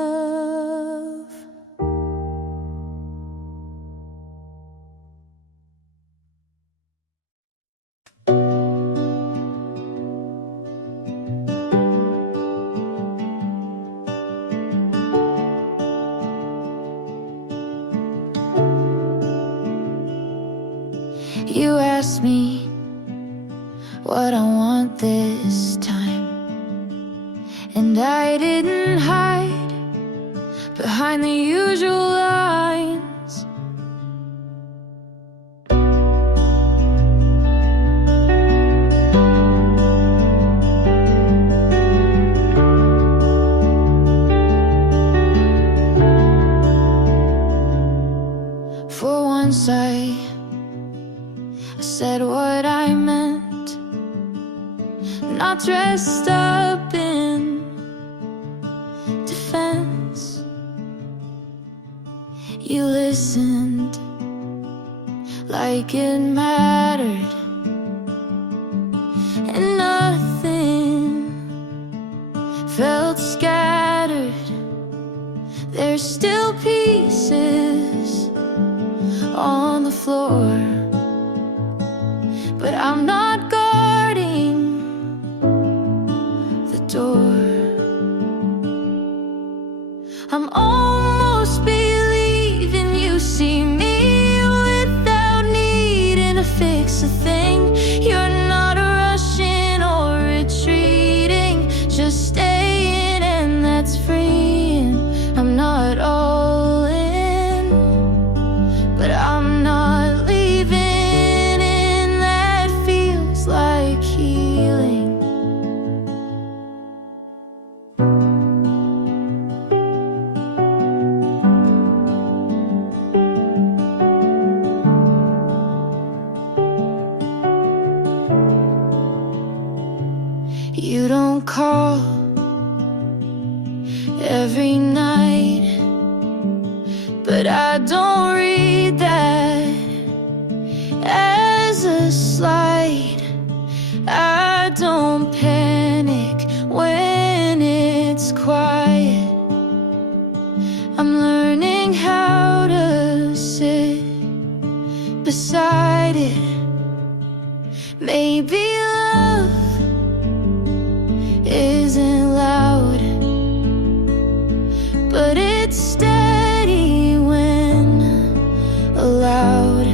You asked me what I want this time, and I didn't hide behind the usual lines. dressed up in defense. You listened like it mattered, and nothing felt scattered. There's still pieces on the floor, but I'm not guarding the door. I'm almost believing you see me without needing to fix a thing. You're not rushing or retreating, just staying, and that's freeing. I'm not all in, but I'm not leaving, and that feels like healing. You don't call every night, but I don't read that as a slight. I don't panic when it's quiet. I'm learning how to sit beside it. Maybe love isn't loud, but it's steady when allowed.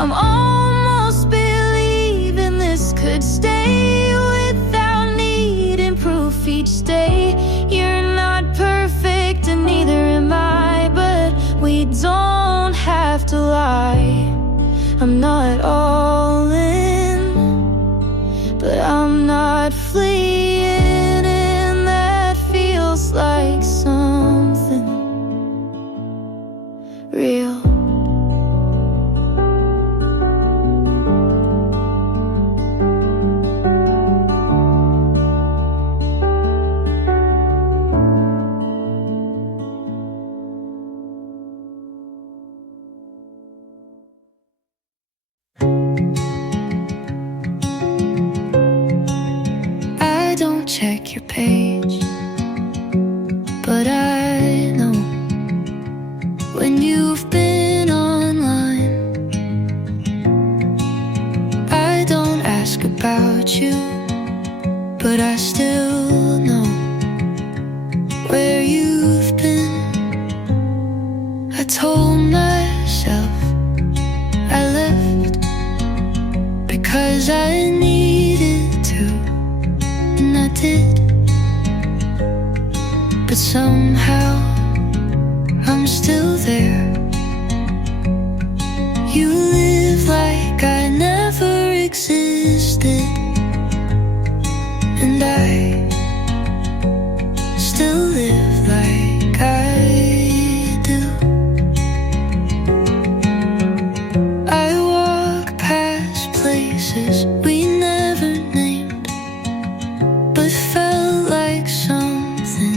I'm almost believing this could stay without needing proof each day. You're not perfect and neither am I, but we don't have to lie. I'm not all in, but I'm not fleeing, and that feels like something real. I don't check your page, but I know when you've been online. I don't ask about you, but I still know where you've been. I told myself I left because I needed to, and I did, but somehow I'm still there. You live like I never existed, and I still live like I do. I walk past places we never named, but felt like something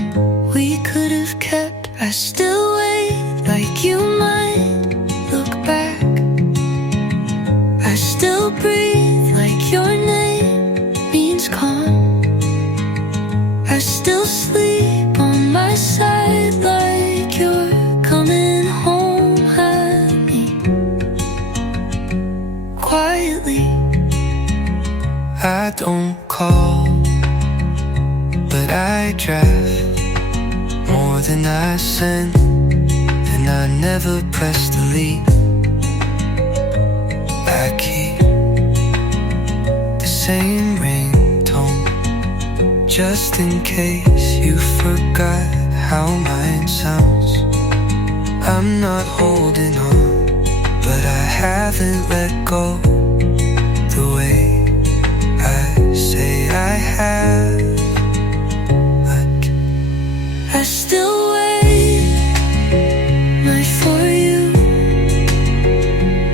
we could have kept. I still wait like you might look back. I still breathe like your name means calm. I still sleep on my side like you're coming home at me quietly. I don't call, but I draft more than I send, and I never press delete. I keep the same ringtone just in case you forgot how mine sounds. I'm not holding on, but I haven't let go the way I say I have. Like I still wait, not for you,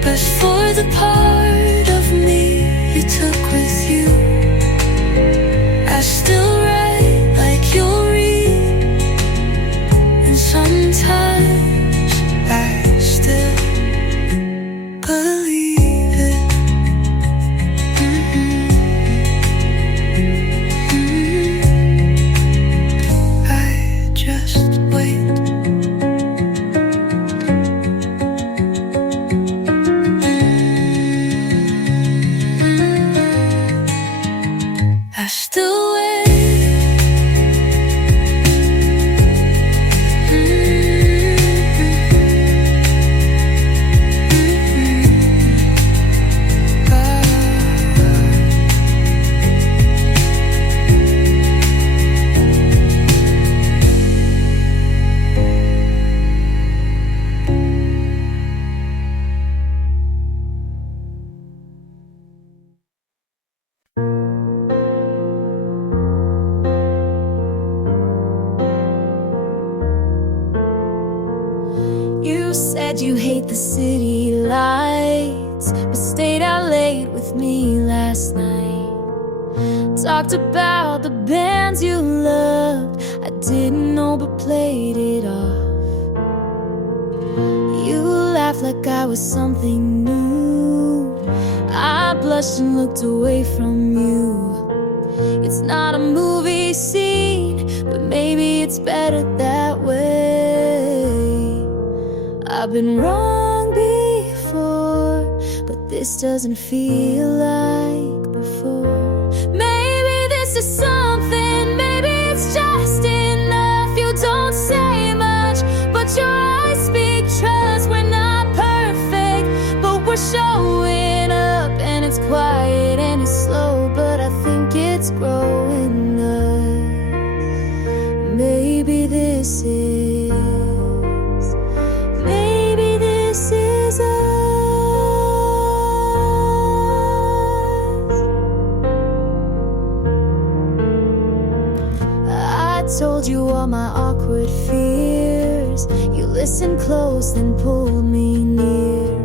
but for the part of me you took with you. washed away. You said you hate the city lights, but stayed out late with me last night. Talked about the bands you loved, I didn't know but played it off. You laughed like I was something new. I blushed and looked away from you. It's not a movie scene, but maybe it's better that way. I've been wrong before, but this doesn't feel like before. Maybe this is something, maybe it's just enough. You don't say much, but your eyes speak trust. We're not perfect, but we're showing up. And it's quiet and it's slow, but I think it's growing up. Maybe this is us. I told you all my awkward fears. You listened close and pulled me near.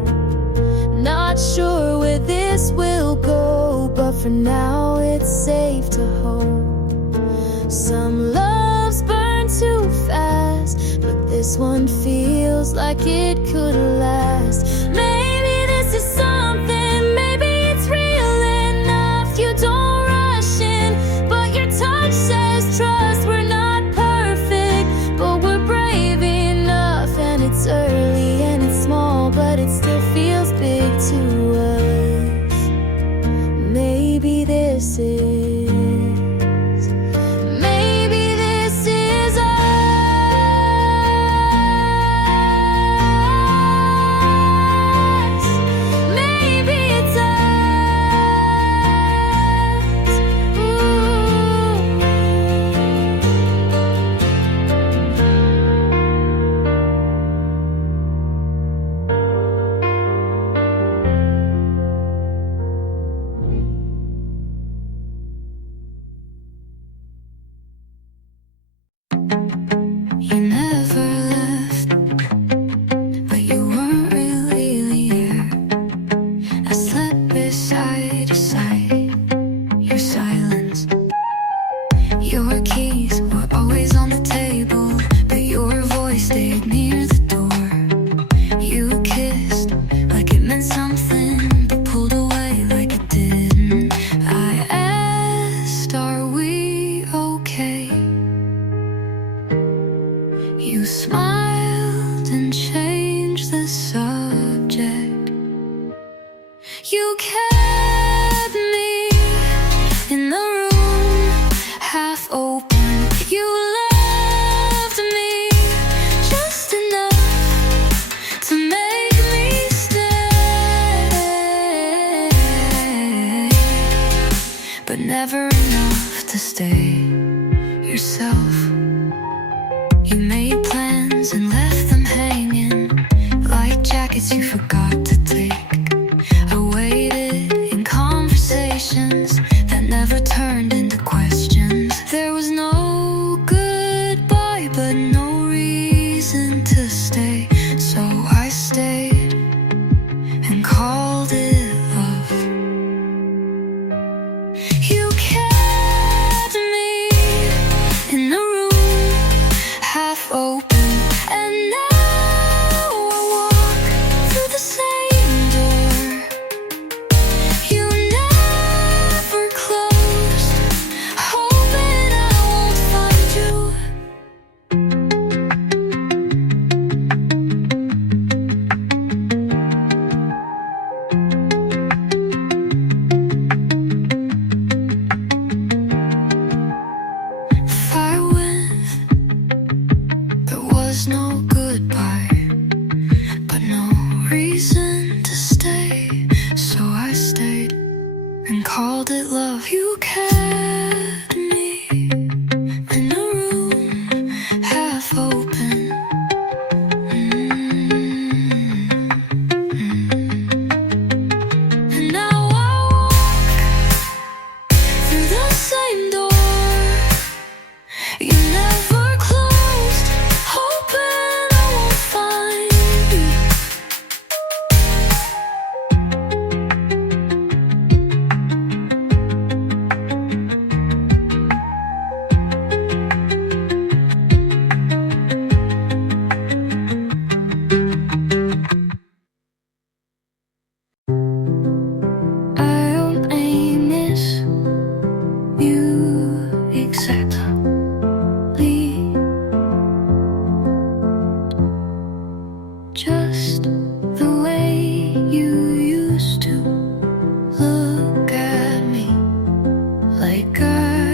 Not sure where this will go, but for now it's safe to hold. Some loves burn too fast, but this one feels like it could last. Maybe this is something, maybe it's real enough. You don't rush in, but your touch says trust. We're not perfect, but we're brave enough. And it's early and it's small, but it still feels big to us. Maybe this is, maybe this is us. Maybe it's us. Ooh. You never left, but you weren't really here. I slept beside your side, your silence. Your keys were always on the table, but your voice stayed near the door. You kissed like it meant something, but pulled away like it didn't. I asked, are we okay? You smiled and changed the subject. You kept me in the room, half open. You loved me just enough to make me stay, but never enough to stay yourself. You made plans and left them hanging like jackets you forgot to take. I waited in conversations that never turned into questions. There was no goodbye, but no reason to stay. So I stayed and called it love. You kept me in the room, half open, and now I walk through the same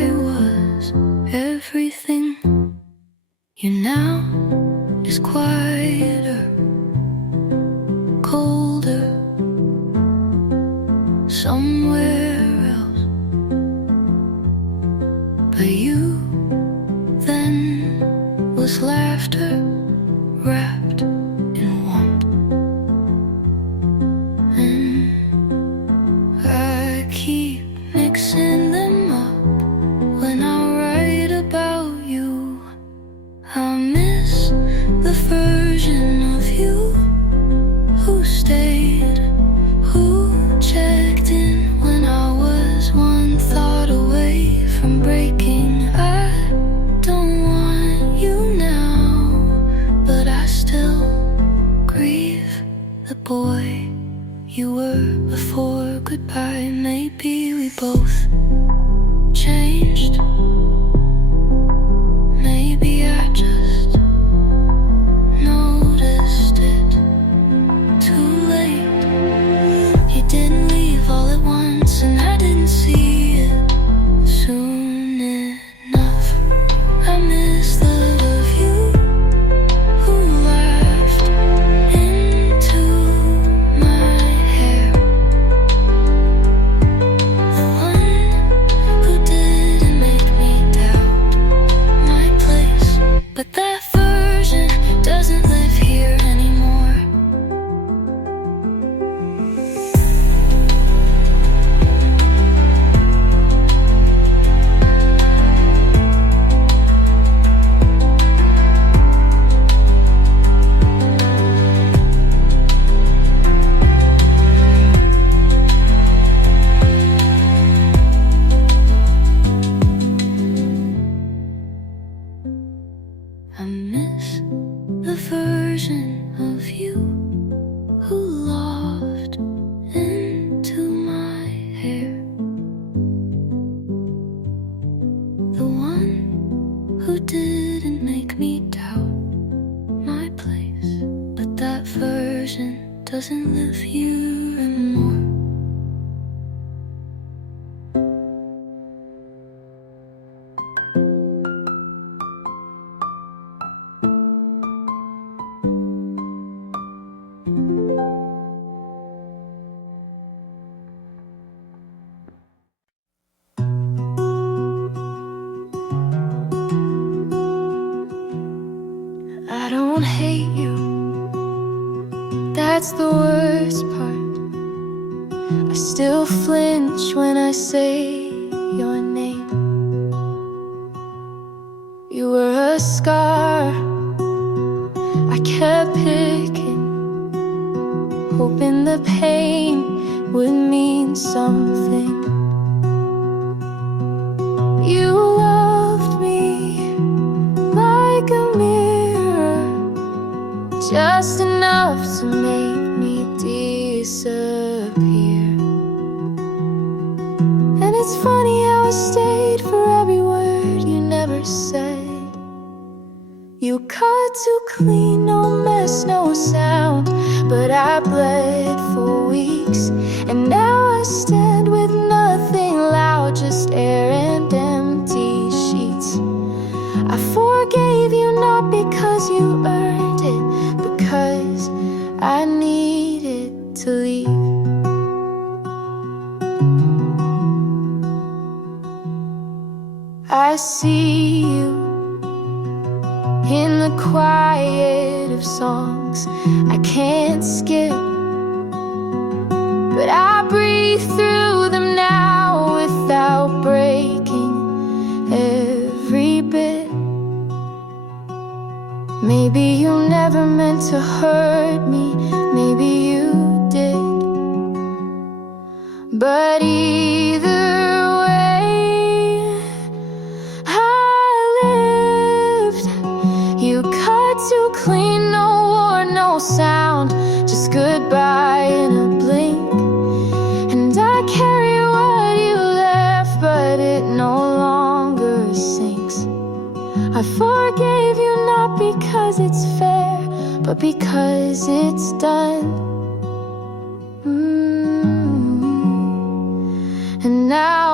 I was everything you now is quieter, colder, somewhere else. But you then was laughter wrapped in warmth, and I keep mixing them up when I write about you. I miss the version of you who stayed, who checked in when I was one thought away from breaking. I don't want you now, but I still grieve the boy you were before goodbye. Maybe we both changed. Maybe I just noticed it too late. You didn't leave all at once, and I didn't see it soon enough. I miss the love of you who laughed into my hair, the one who didn't make me doubt my place. But that version doesn't live here anymore. I miss the version of you who laughed into my hair, the one who didn't make me doubt my place. But that version doesn't live here anymore. I don't hate you, that's the worst part. I still flinch when I say your name. You were a scar I kept picking, hoping the pain would mean something. You loved me like a mirror, just enough to make me disappear. And it's funny how I stayed for every word you never said. You cut too clean, no mess, no sound, but I bled for weeks, and now I stand with nothing loud, just air and empty sheets. I forgave you not because you earned it, because I needed to leave. I see you in the quiet of songs I can't skip, but I breathe through them now without breaking every bit. Maybe you never meant to hurt me, maybe you did, but either way I lived. You cut too clean, no war, no sound, just goodbye in a blink. And I carry what you left, but it no longer sinks. I forgave you not because it's fair, but because it's done. And now